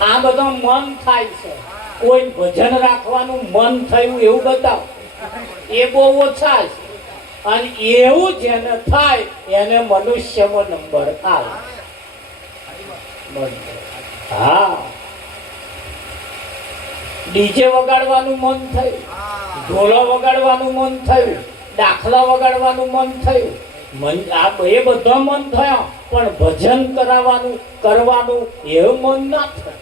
આ બધું મન થાય છે. કોઈ ભજન રાખવાનું મન થયું એવું બતાવો. એ બહુ ઓછા છે. અને એવું જેને થાય એને મનુષ્યમાં નંબર આવે. હા, ડીજે વગાડવાનું મન થયું, ઢોલો વગાડવાનું મન થયું, દાખલા વગાડવાનું મન થયું. આ એ બધા મન થયા, પણ ભજન કરવાનું એવું મન ના થાય.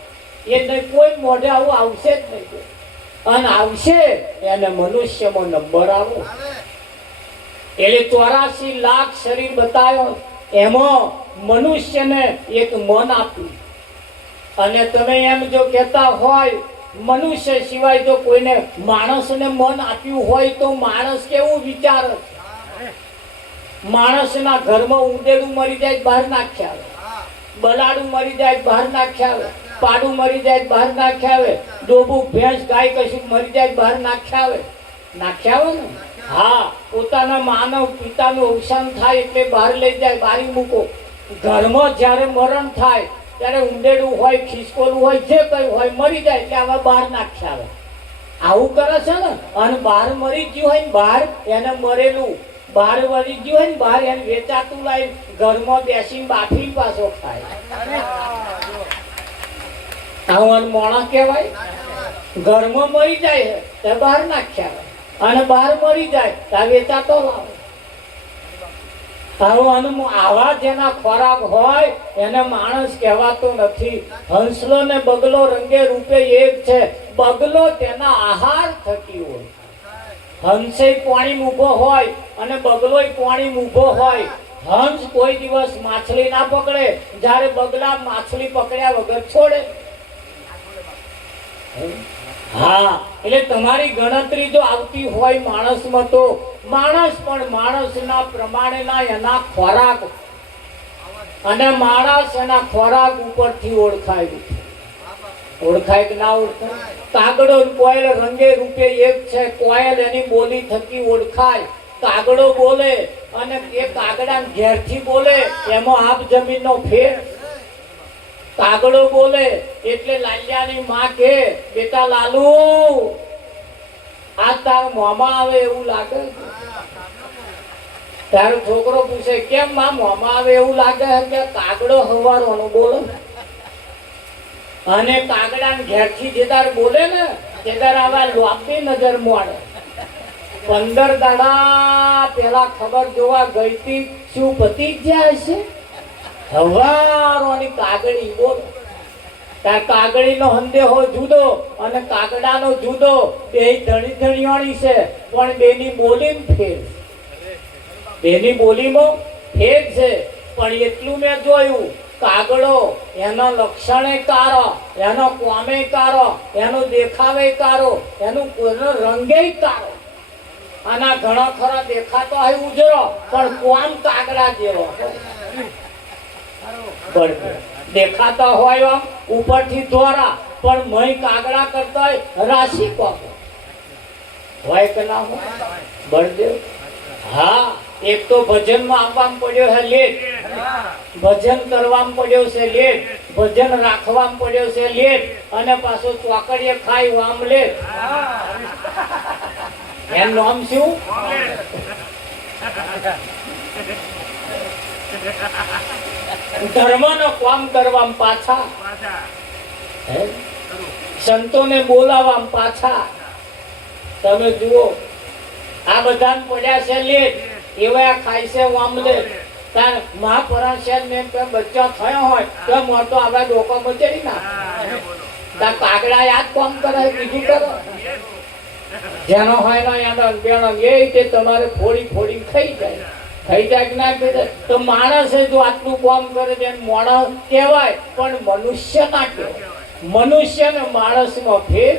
એ નહીં, કોઈ મોઢે આવું આવશે જ નહીં. અને આવશે એને મનુષ્યમાં નંબર આવો. એટલે 84 લાખ શરીર બતાવ્યો, એમાં મનુષ્યને એક મન આપ્યું. અને તમે એમ જો કહેતા હોય મનુષ્ય સિવાય જો કોઈને માણસને મન આપ્યું હોય તો માણસ કેવું વિચારે? માણસના ઘરમાં ઉંદેડું મરી જાય બહાર નાખ્યા આવે, બલાડું મરી જાય બહાર નાખ્યા આવે, પાડું મરી જાય બહાર નાખ્યા આવે, ડોબું ભેંસ ગાય કશું મરી જાય બહાર નાખ્યા આવે ને. હા, પોતાના માનવ પિતાનું અવસાન થાય એટલે બહાર લઈ જાય, બારી મૂકો. ઘરમાં જ્યારે મરણ થાય ત્યારે ઉંદેડું હોય, ખિસકોલું હોય, જે કઈ હોય મરી જાય એટલે આવા બહાર નાખ્યા આવે. આવું કરે છે ને. અને બહાર મરી ગયું હોય ને, બહાર એને મરેલું બહાર મરી ગયું હોય ને, બહાર એને વેચાતું લાવી ઘરમાં બેસીને બાફી પાછો ખાય. આવું મોણા કહેવાય. ઘરમાં મરી જાય તો બહાર નાખ્યા આવે, અને બહાર મરી જાય ત્યાં વેચાતો લાવે. આવા જેના ખોરાક હોય એને માણસ કહેવાતો નથી. હંસલો ને બગલો રંગે રૂપે એક છે. બગલો તેના આહાર થકી હોય. હંસે પાણી ઊભો હોય અને બગલો પાણી ઊભો હોય. હંસ કોઈ દિવસ માછલી ના પકડે, જ્યારે બગલા માછલી પકડ્યા વગર છોડે. હા, એટલે તમારી ગણતરી જો આવતી હોય માણસમાં, તો માણસ પણ માણસના પ્રમાણેના એના ખોરાક, અને માણસ એના ખોરાક ઉપરથી ઓળખાય કે ના ઓળખાય? કાગડો કોયલ રંગે રૂપે એક છે. કોયલ એની બોલી થકી ઓળખાય. કાગડો બોલે અને એ કાગડા ઘેરથી બોલે, એમાં આપ જમીનનો ફેર. કાગડો બોલે એટલે લાલિયાની માં કે, બેટા લાલુ, આ તાર મોમાં આવે એવું લાગે? તારો છોકરો પૂછે, કેમ માં મોમાં આવે એવું લાગે? કે કાગડો હવારવાનો બોલે. અને કાગડા ઘેરથી જેદાર બોલે ને, તેદાર આવા લોપી નજર મોડે. 15 દાડા પેલા ખબર જોવા ગઈ હતી, શું પતિ ગયા હશે? હવારોની કાગડી બોલ. ત્યાં કાગડીનો સંદેહો જુદો અને કાગડાનો જુદો, બે ધણીવાળી છે, પણ બેની બોલીમાં ફેર. બેની બોલીમાં ફેર છે. પણ એટલું મેં જોયું, કાગડો એના લક્ષણે કારો, એનો કોમે કારો, એનો દેખાવે કારો, એનું રંગે કારો. આના ઘણા ખરા દેખાતો હોય ઉજરો, પણ કોમ કાગડા જેવો દેખાતા હોય. આમ ઉપરથી દોરા પણ મય કાગડા કરતા રાશિ કોમ હોય કે ના હોય બળદેવ? હા, એક તો ભજનમાં આવવામાં પડ્યો છે લેટ, ભજન કરવામાં પડ્યો છે લેટ, ભજન રાખવામાં પડ્યો છે લેટ, અને પાછો ચોકડીએ ખાઈ વામ લેટ. એનું નામ શું? ધર્મનો કામ કરવામાં પાછા, સંતોને બોલાવવામાં પાછા. તમે જુઓ આ બધા પડ્યા છે લેટ, એવા ખાય છે વામલેટ. તાર મહાપરાશર ને બચ્ચો થયો હોય તો મોટો આપડા ડોકા બચેડી ના તાર કાગડા યાદ કામ કરે બીજું કરો. જેનો હોય ને એનો બેનો એ રીતે તમારે ફોડી ફોડી ખાઈ જાય. થઈ જાય કે ના થઈ જાય તો માણસે જો આટલું કામ કરે છે માણસ કહેવાય, પણ મનુષ્ય ના કહેવાય. મનુષ્ય ને માણસમાં ફેર,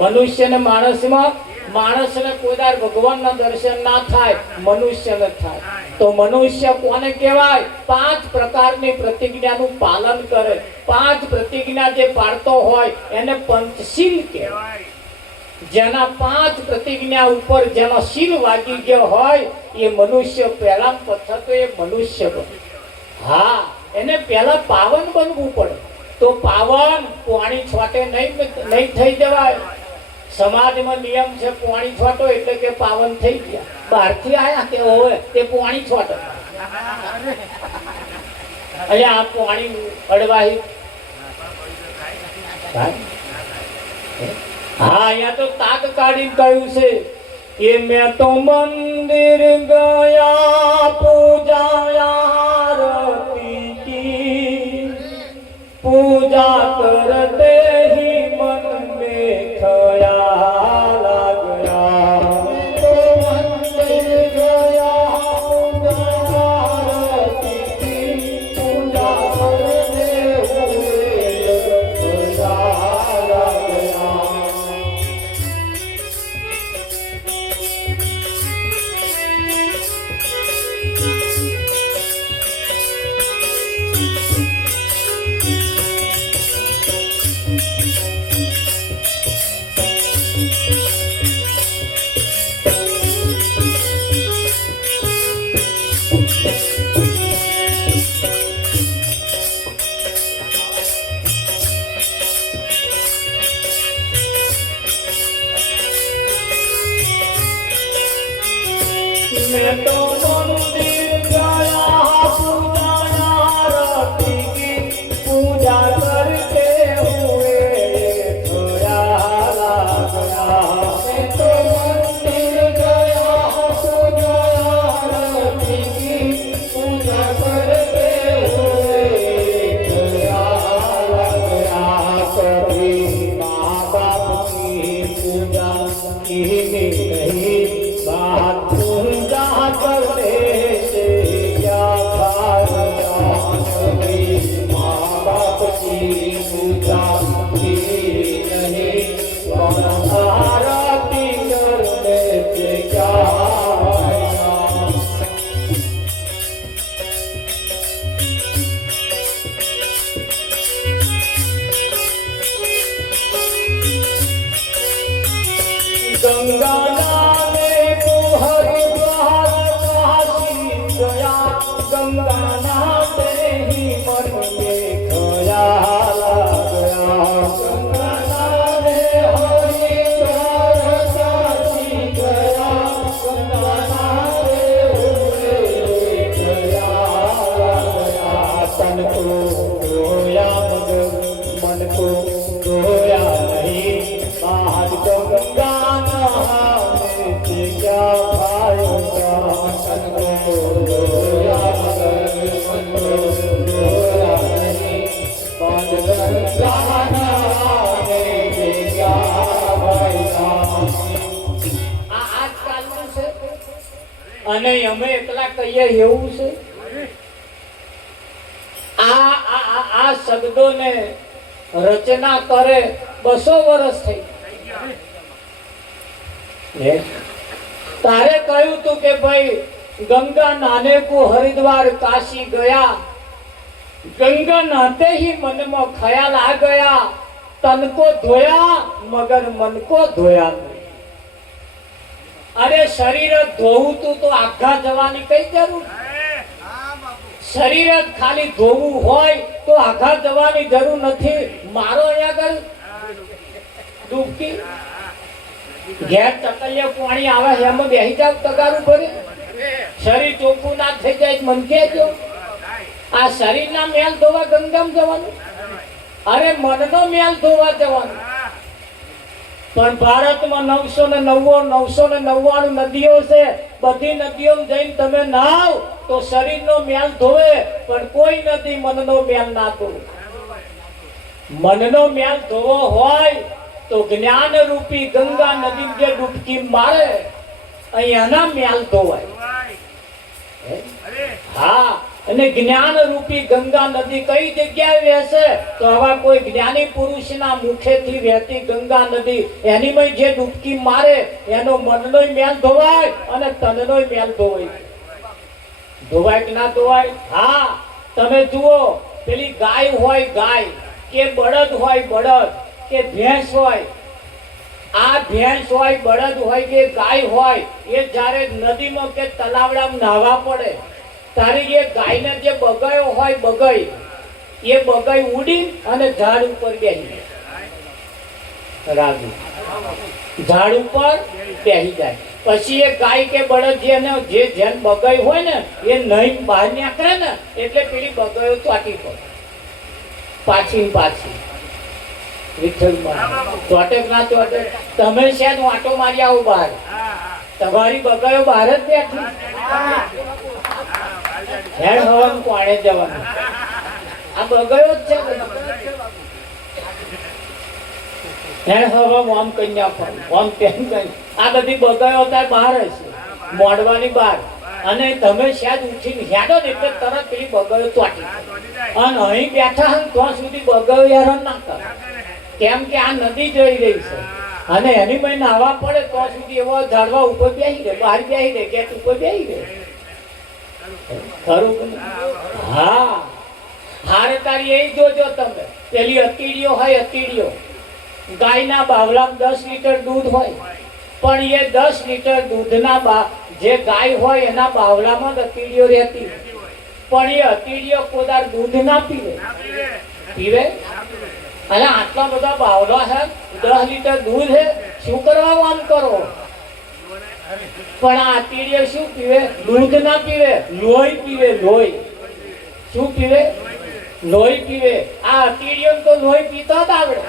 મનુષ્ય ને માણસમાં, માણસને કોઈદાર ભગવાનના દર્શન ના થાય, મનુષ્યને થાય. તો મનુષ્ય કોને કહેવાય? 5 પ્રકારની પ્રતિજ્ઞાનું પાલન કરે. 5 પ્રતિજ્ઞા જે પાળતો હોય એને પંચશીલ કહેવાય. જેના 5 પ્રતિજ્ઞા ઉપર જેનો શીલ વાગી ગયો હોય એ મનુષ્ય પહેલા પથ્થર તો એ મનુષ્ય બને. હા, એને પહેલા પાવન બનવું પડે. તો પાવન પાણી છોટે નહીં થઈ જવાય. સમાજમાં નિયમ છે પાણી છોટો એટલે કે પાવન થઈ ગયા. બહારથી આયા કે હોય તે પાણી છોટો. અહીંયા આ પાણી અડવાહી. હા, અહીંયા તો તાક કાઢી કહ્યું છે કે મેં તો મંદિર ગયા પૂજા આરતી કી, पूजा करते ही मन में ख्याल आ गया, तो मंदिर गया आरती की, पूजा करते हुए ख्याल आ गया. मैं तो मंदिर गया पूजा आरती की, पूजा करते हुए ख्याल आ गया. मैं तो मंदिर गया पूजा आरती की, पूजा करते हुए ख्याल आ गया. कभी माँ बाप की पूजा की नहीं बात पूजा करते से क्या फायदा. कभी माँ बाप की पूजा की नहीं आरती करने से क्या फायदा. गंगा नामे को हरिद्वार काशी गया, गंगा नहाते ही मन में ख्याल आ गया. गंगा नामे हरिद्वार काशी गया, गंगा नहाते हुए ख्याल आ गया. तन को धोया मगर मन को धोया नहीं, बाहर को गंगा नहाने से क्या फायदा. तन को धोया मगर मन को धोया नहीं, बाहर गंगा नहाने से क्या फायदा. આજકાલનું છે અને અમે એકલા કહીએ એવું છે. આ શબ્દોને રચના કરે 200 વર્ષ થઈ. તારે કહ્યું તું કે ભાઈ ગંગા નાને को हरिद्वार काशी गया, गंगा नहाते ही मन में ख्याल आ गया, तन को धोया मगर मन को धोया नहीं। अरे शरीर धोવું તું તો આઘા જવાની કઈ જરૂર? શરીર જ ખાલી ધોવું હોય તો આઘા જવાની જરૂર નથી. મારો અહીંયા આગળ ડૂબકી ઘેર ચકલિયા પાણી આવે એમાં બેસી જાવ તગારું ભરે, શરીર ચોખ્ખું ના થઈ જાય મન કહેજો. આ શરીરના મેલ ધોવા ગંગામાં જવાનું? અરે મનનો મેલ ધોવા જવાનું. પણ ભારતમાં 999 નદીઓ છે. બધી નદીઓમાં જઈને તમે નાવ તો શરીરનો મેલ ધોવે, પણ કોઈ નદી મનનો મેલ ના ધોવે. મનનો મેલ ધોવો હોય તો જ્ઞાન રૂપી ગંગા નદી જે ડૂબકી મારે અહીંયાના મેલ ધોવાય. હા, અને જ્ઞાન રૂપી ગંગા નદી કઈ જગ્યાએ વહેશે? તો આવા કોઈ જ્ઞાની પુરુષના મુખેથી વહેતી ગંગા નદી એનીમાં જે ડૂબકી મારે એનો મનનોય મેલ ધોવાય અને તનનોય મેલ ધોવાય. ધોવાય કે ના ધોવાય? હા, તમે જુઓ, પેલી ગાય હોય, ગાય કે બળદ હોય, બળદ કે ભેંસ હોય, આ ભેંસ હોય, બળદ હોય કે ગાય હોય, એ જ્યારે નદીમાં કે તલાવડામાં નાહવા પડે તારી એ ગાયને જે બગાયો હોય, બગાઈ એ બગાઈ ઉડી અને ઝાડ ઉપર બેસી જાય. રાજુ ઝાડ ઉપર બેસી જાય. પછી એ ગાય કે બળદ જે જેન બગાઈ હોય ને એ નહીં બહાર નીકળે ને એટલે પેલી બગાયો ચોટી પડે પાછી પાછી. ચોટેક ના ચોટેક? તમે શેન વાટો મારી આવો બહાર? તમારી બગાયો બહાર જ બેઠી. હેડ હવાનું કોણે જવાનું? આ બગાયો જ છે. હેડ હવા આમ કન્યા પણ આમ તેમ કઈ આ બધી બગાયો તાર બહાર હશે, મોડવાની બહાર. અને તમે શાયદ ઉઠીને હેડો ને એટલે તરત પેલી બગાયો ચોટી. અને અહીં બેઠા હોય ત્યાં સુધી બગાયો હેરાન ના કરે. કેમ કે આ નદી જઈ રહી છે અને એની મેં નાહવા પડે તો સુધી એવો ઝાડવા ઉપર બેસી રહે, બહાર બેસી રહે, ગેટ ઉપર બેસી રહે. ખરું? હા, હારે તારી એ જોજો તમે. પેલી અતીડીઓ હોય, અતીડીઓ ગાયના બાવલામાં 10 લીટર દૂધ હોય, પણ એ 10 લીટર દૂધના જે ગાય હોય એના બાવલામાં જ અતીડીઓ રહેતી, પણ એ અતીડીઓ કોદાર દૂધ ના પીવે. પીવે? અને આટલા બધા બાવલા છે, 10 લીટર દૂધ છે, શું કરવા આમ કરો? પણ આ અતીડીઓ શું પીવે? દૂધ ના પીવે, લોહી પીવે. લોહી શું પીવે? લોહી પીવે. આ અતીડીઓ તો લોહી પીતા જ આવડે.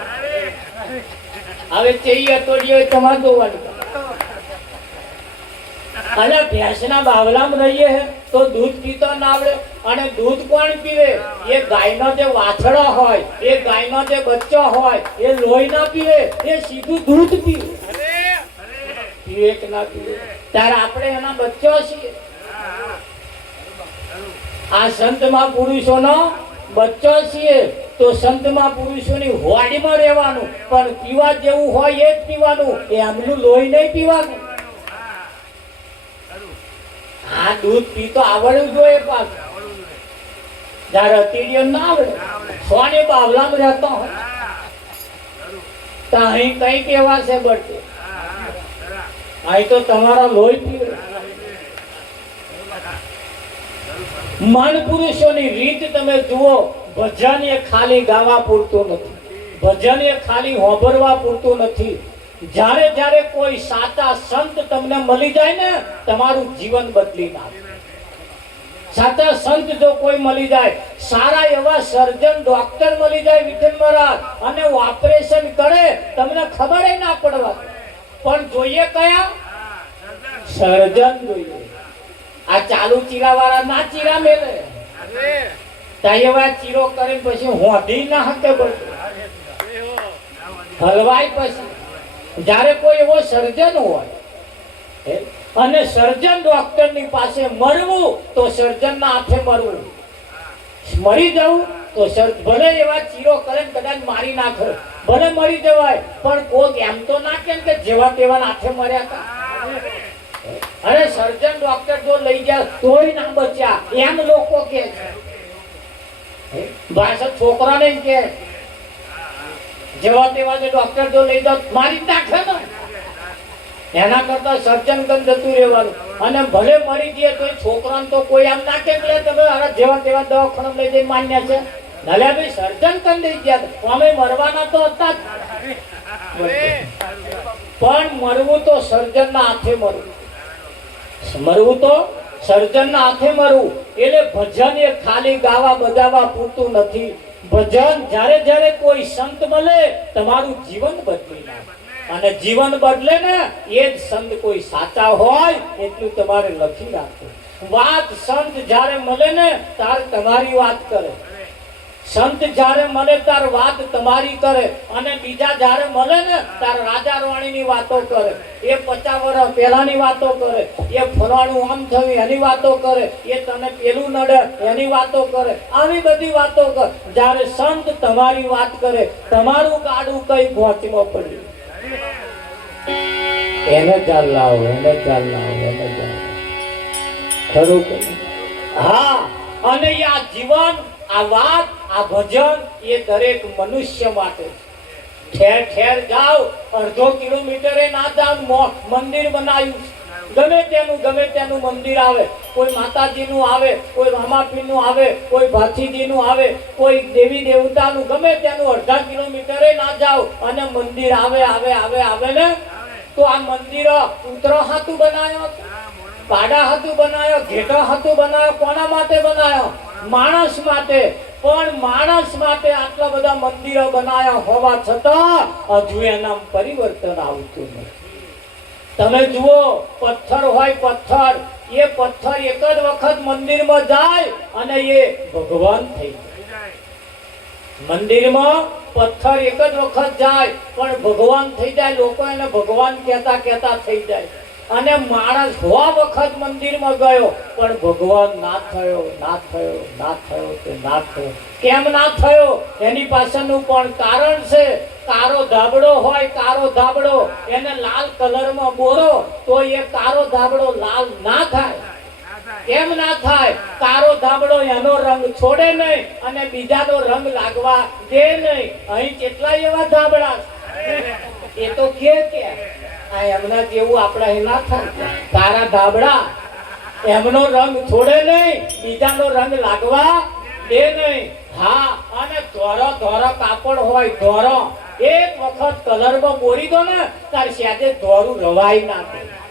હવે ચઈ અતોડીઓ તમારે જોવાનું. અને ભેંસના બાવલામાં રહીએ તો દૂધ પીતા ના આવડે. અને દૂધ કોણ પીવે? એ ગાયનો જે વાછડો હોય, એ ગાયનો જે બચ્ચો હોય એ લોહી ના પીવે, એ સીધું દૂધ પીવે. પીવે કે ના પીવે? ત્યારે આપણે એના બચ્ચો છીએ. આ સંતમાં પુરુષોનો બચ્ચો છીએ તો સંતમાં પુરુષોની હોડીમાં રહેવાનું, પણ પીવા જેવું હોય એ જ પીવાનું, એમનું લોહી નહીં પીવાનું. આ દૂધ પીતો આવડવું જોઈએ પાછું. જયારે અતીડીઓ ના આવડે, સોને બાવલામાં રહેતો હોય તો અહીં કઈ કેવા છે બળતે? અહીં તો તમારા લોહી પીવે. મન પુરુષોની રીત તમે જુઓ. ભજન એ ખાલી ગાવા પૂરતું નથી, ભજન એ ખાલી હોંભરવા પૂરતું નથી. જ્યારે જ્યારે કોઈ સાચા સંત તમને મળી જાય ને તમારું જીવન બદલી નાખે. સાચા સંત જો કોઈ મળી જાય, સારા એવા સર્જન ડોક્ટર મળી જાય વિઠ્ઠલ મહારાજ, અને ઓપરેશન કરે તમને ખબર ના પડવા. પણ જોઈએ કયા? સર્જન જોઈએ. આ ચાલુ ચીરા વાળા ના ચીરા મેલે, એવા ચીરો કરીને પછી હોધી ના હકે હલવાય. પછી જ્યારે કોઈ એવો સર્જન હોય અને સર્જન ડોક્ટર ની પાસે મરવું તો સર્જન ના હાથે મરવું. મરી જવું તો ભલે એવા ચીરો કરે કદાચ મારી નાખે, ભલે મરી જવાય, પણ કોક એમ તો ના કેમ કે જેવા તેવા હાથે મર્યા હતા. અરે સર્જન ડોક્ટર જો લઈ ગયા તોય ના બચ્યા એમ લોકો કે છે. ભાષા છોકરાને કે જેવા તેવા જે ડોક્ટર જો લઈ જાવ મારી જ નાખે ને. એના કરતા સર્જન કન જતું રહેવાનું. અને ભલે મરી ગયે તો છોકરાને તો કોઈ આમ નાખે એટલે તમે જેવા તેવા દવાખાના લઈ જઈને માન્ય છે. ભલે ભાઈ સર્જન કન લઈ ગયા અમે મરવાના તો હતા જ. પણ મરવું તો સર્જનના હાથે મરવું. મરવું તો સર્જનના હાથે મરવું. એટલે ભજન એ ખાલી ગાવા બજાવવા પૂરતું નથી. ભજન જ્યારે જ્યારે કોઈ સંત મળે તમારું જીવન બદલી નાખે. અને જીવન બદલે ને એ જ સંત કોઈ સાચા હોય એટલું તમારે લખી રાખવું. વાત સંત જ્યારે મળે ને તાર તમારી વાત કરે. સંત જ્યારે મળે તાર વાત તમારી કરે. અને બીજા જ્યારે મળે ને તાર રાજા રાણીની વાતો કરે. એ 50 વર્ષ પહેલાની વાતો કરે. એ ફલાણું આમ થયું એની વાતો કરે. એ તને પેલું નડે એની વાતો કરે. આવી બધી વાતો કરે. જ્યારે સંત તમારી વાત કરે તમારું ગાડું કઈ ગોચમાં પડ્યું એને ચાલ લાવો, એને ચાલ લાવો, એને ચાલ ખરું કહ્યું. હા, અને આ જીવન, આ વાત, આ ભજન એ દરેક મનુષ્ય માટે. ઠેર ઠેર જાઓ, અડધો કિલોમીટરે ના જાઓ, મંદિર બનાવ્યું. ગમે તેનું મંદિર આવે. કોઈ માતાજીનું આવે, કોઈ રામાપીરનું આવે, કોઈ ભાથીજીનું આવે, કોઈ દેવી દેવતાનું, ગમે તેનું અડધા કિલોમીટરે ના જાઓ અને મંદિર આવે ને તો આ મંદિર ઉતરો હાથું બનાવ્યો, પાડા હાથું બનાવ્યો, ઘેટો હાથું બનાવ્યો. કોના માટે બનાવ્યો? માણસ માટે. પણ માણસ માટે આટલા બધા મંદિરો બનાવ્યા હોવા છતાં હજુ એના પરિવર્તન આવતું નથી. તમે જુઓ, પથ્થર હોય પથ્થર, એ પથ્થર એક જ વખત મંદિરમાં જાય અને એ ભગવાન થઈ જાય. મંદિરમાં પથ્થર એક જ વખત જાય પણ ભગવાન થઈ જાય. લોકો એને ભગવાન કહેતા થઈ જાય. અને માણસ હોવા વખત મંદિરમાં ગયો પણ ભગવાન ના થયો. કેમ ના થયો? એની પાછળનું પણ કારણ છે. કારો ધાબળો હોય, કારો ધાબળો, એને લાલ કલરમાં બોરો તો એ કારો ધાબળો લાલ ના થાય. કેમ ના થાય? કારો ધાબળો એનો રંગ છોડે નહીં અને બીજાનો રંગ લાગવા દે નહીં. અહીં કેટલાય એવા ધાબળા એ તો કે એમના જેવું આપણા એ ના થાય. કારા ધાબળા એમનો રંગ છોડે નહીં, બીજાનો રંગ લાગવા દે નહીં. હા, અને ધોરો કાપડ હોય, ધોરો એક વખત કલરમાં બોરી દો ને તાર સાથે ધોરું રવાય ના થાય.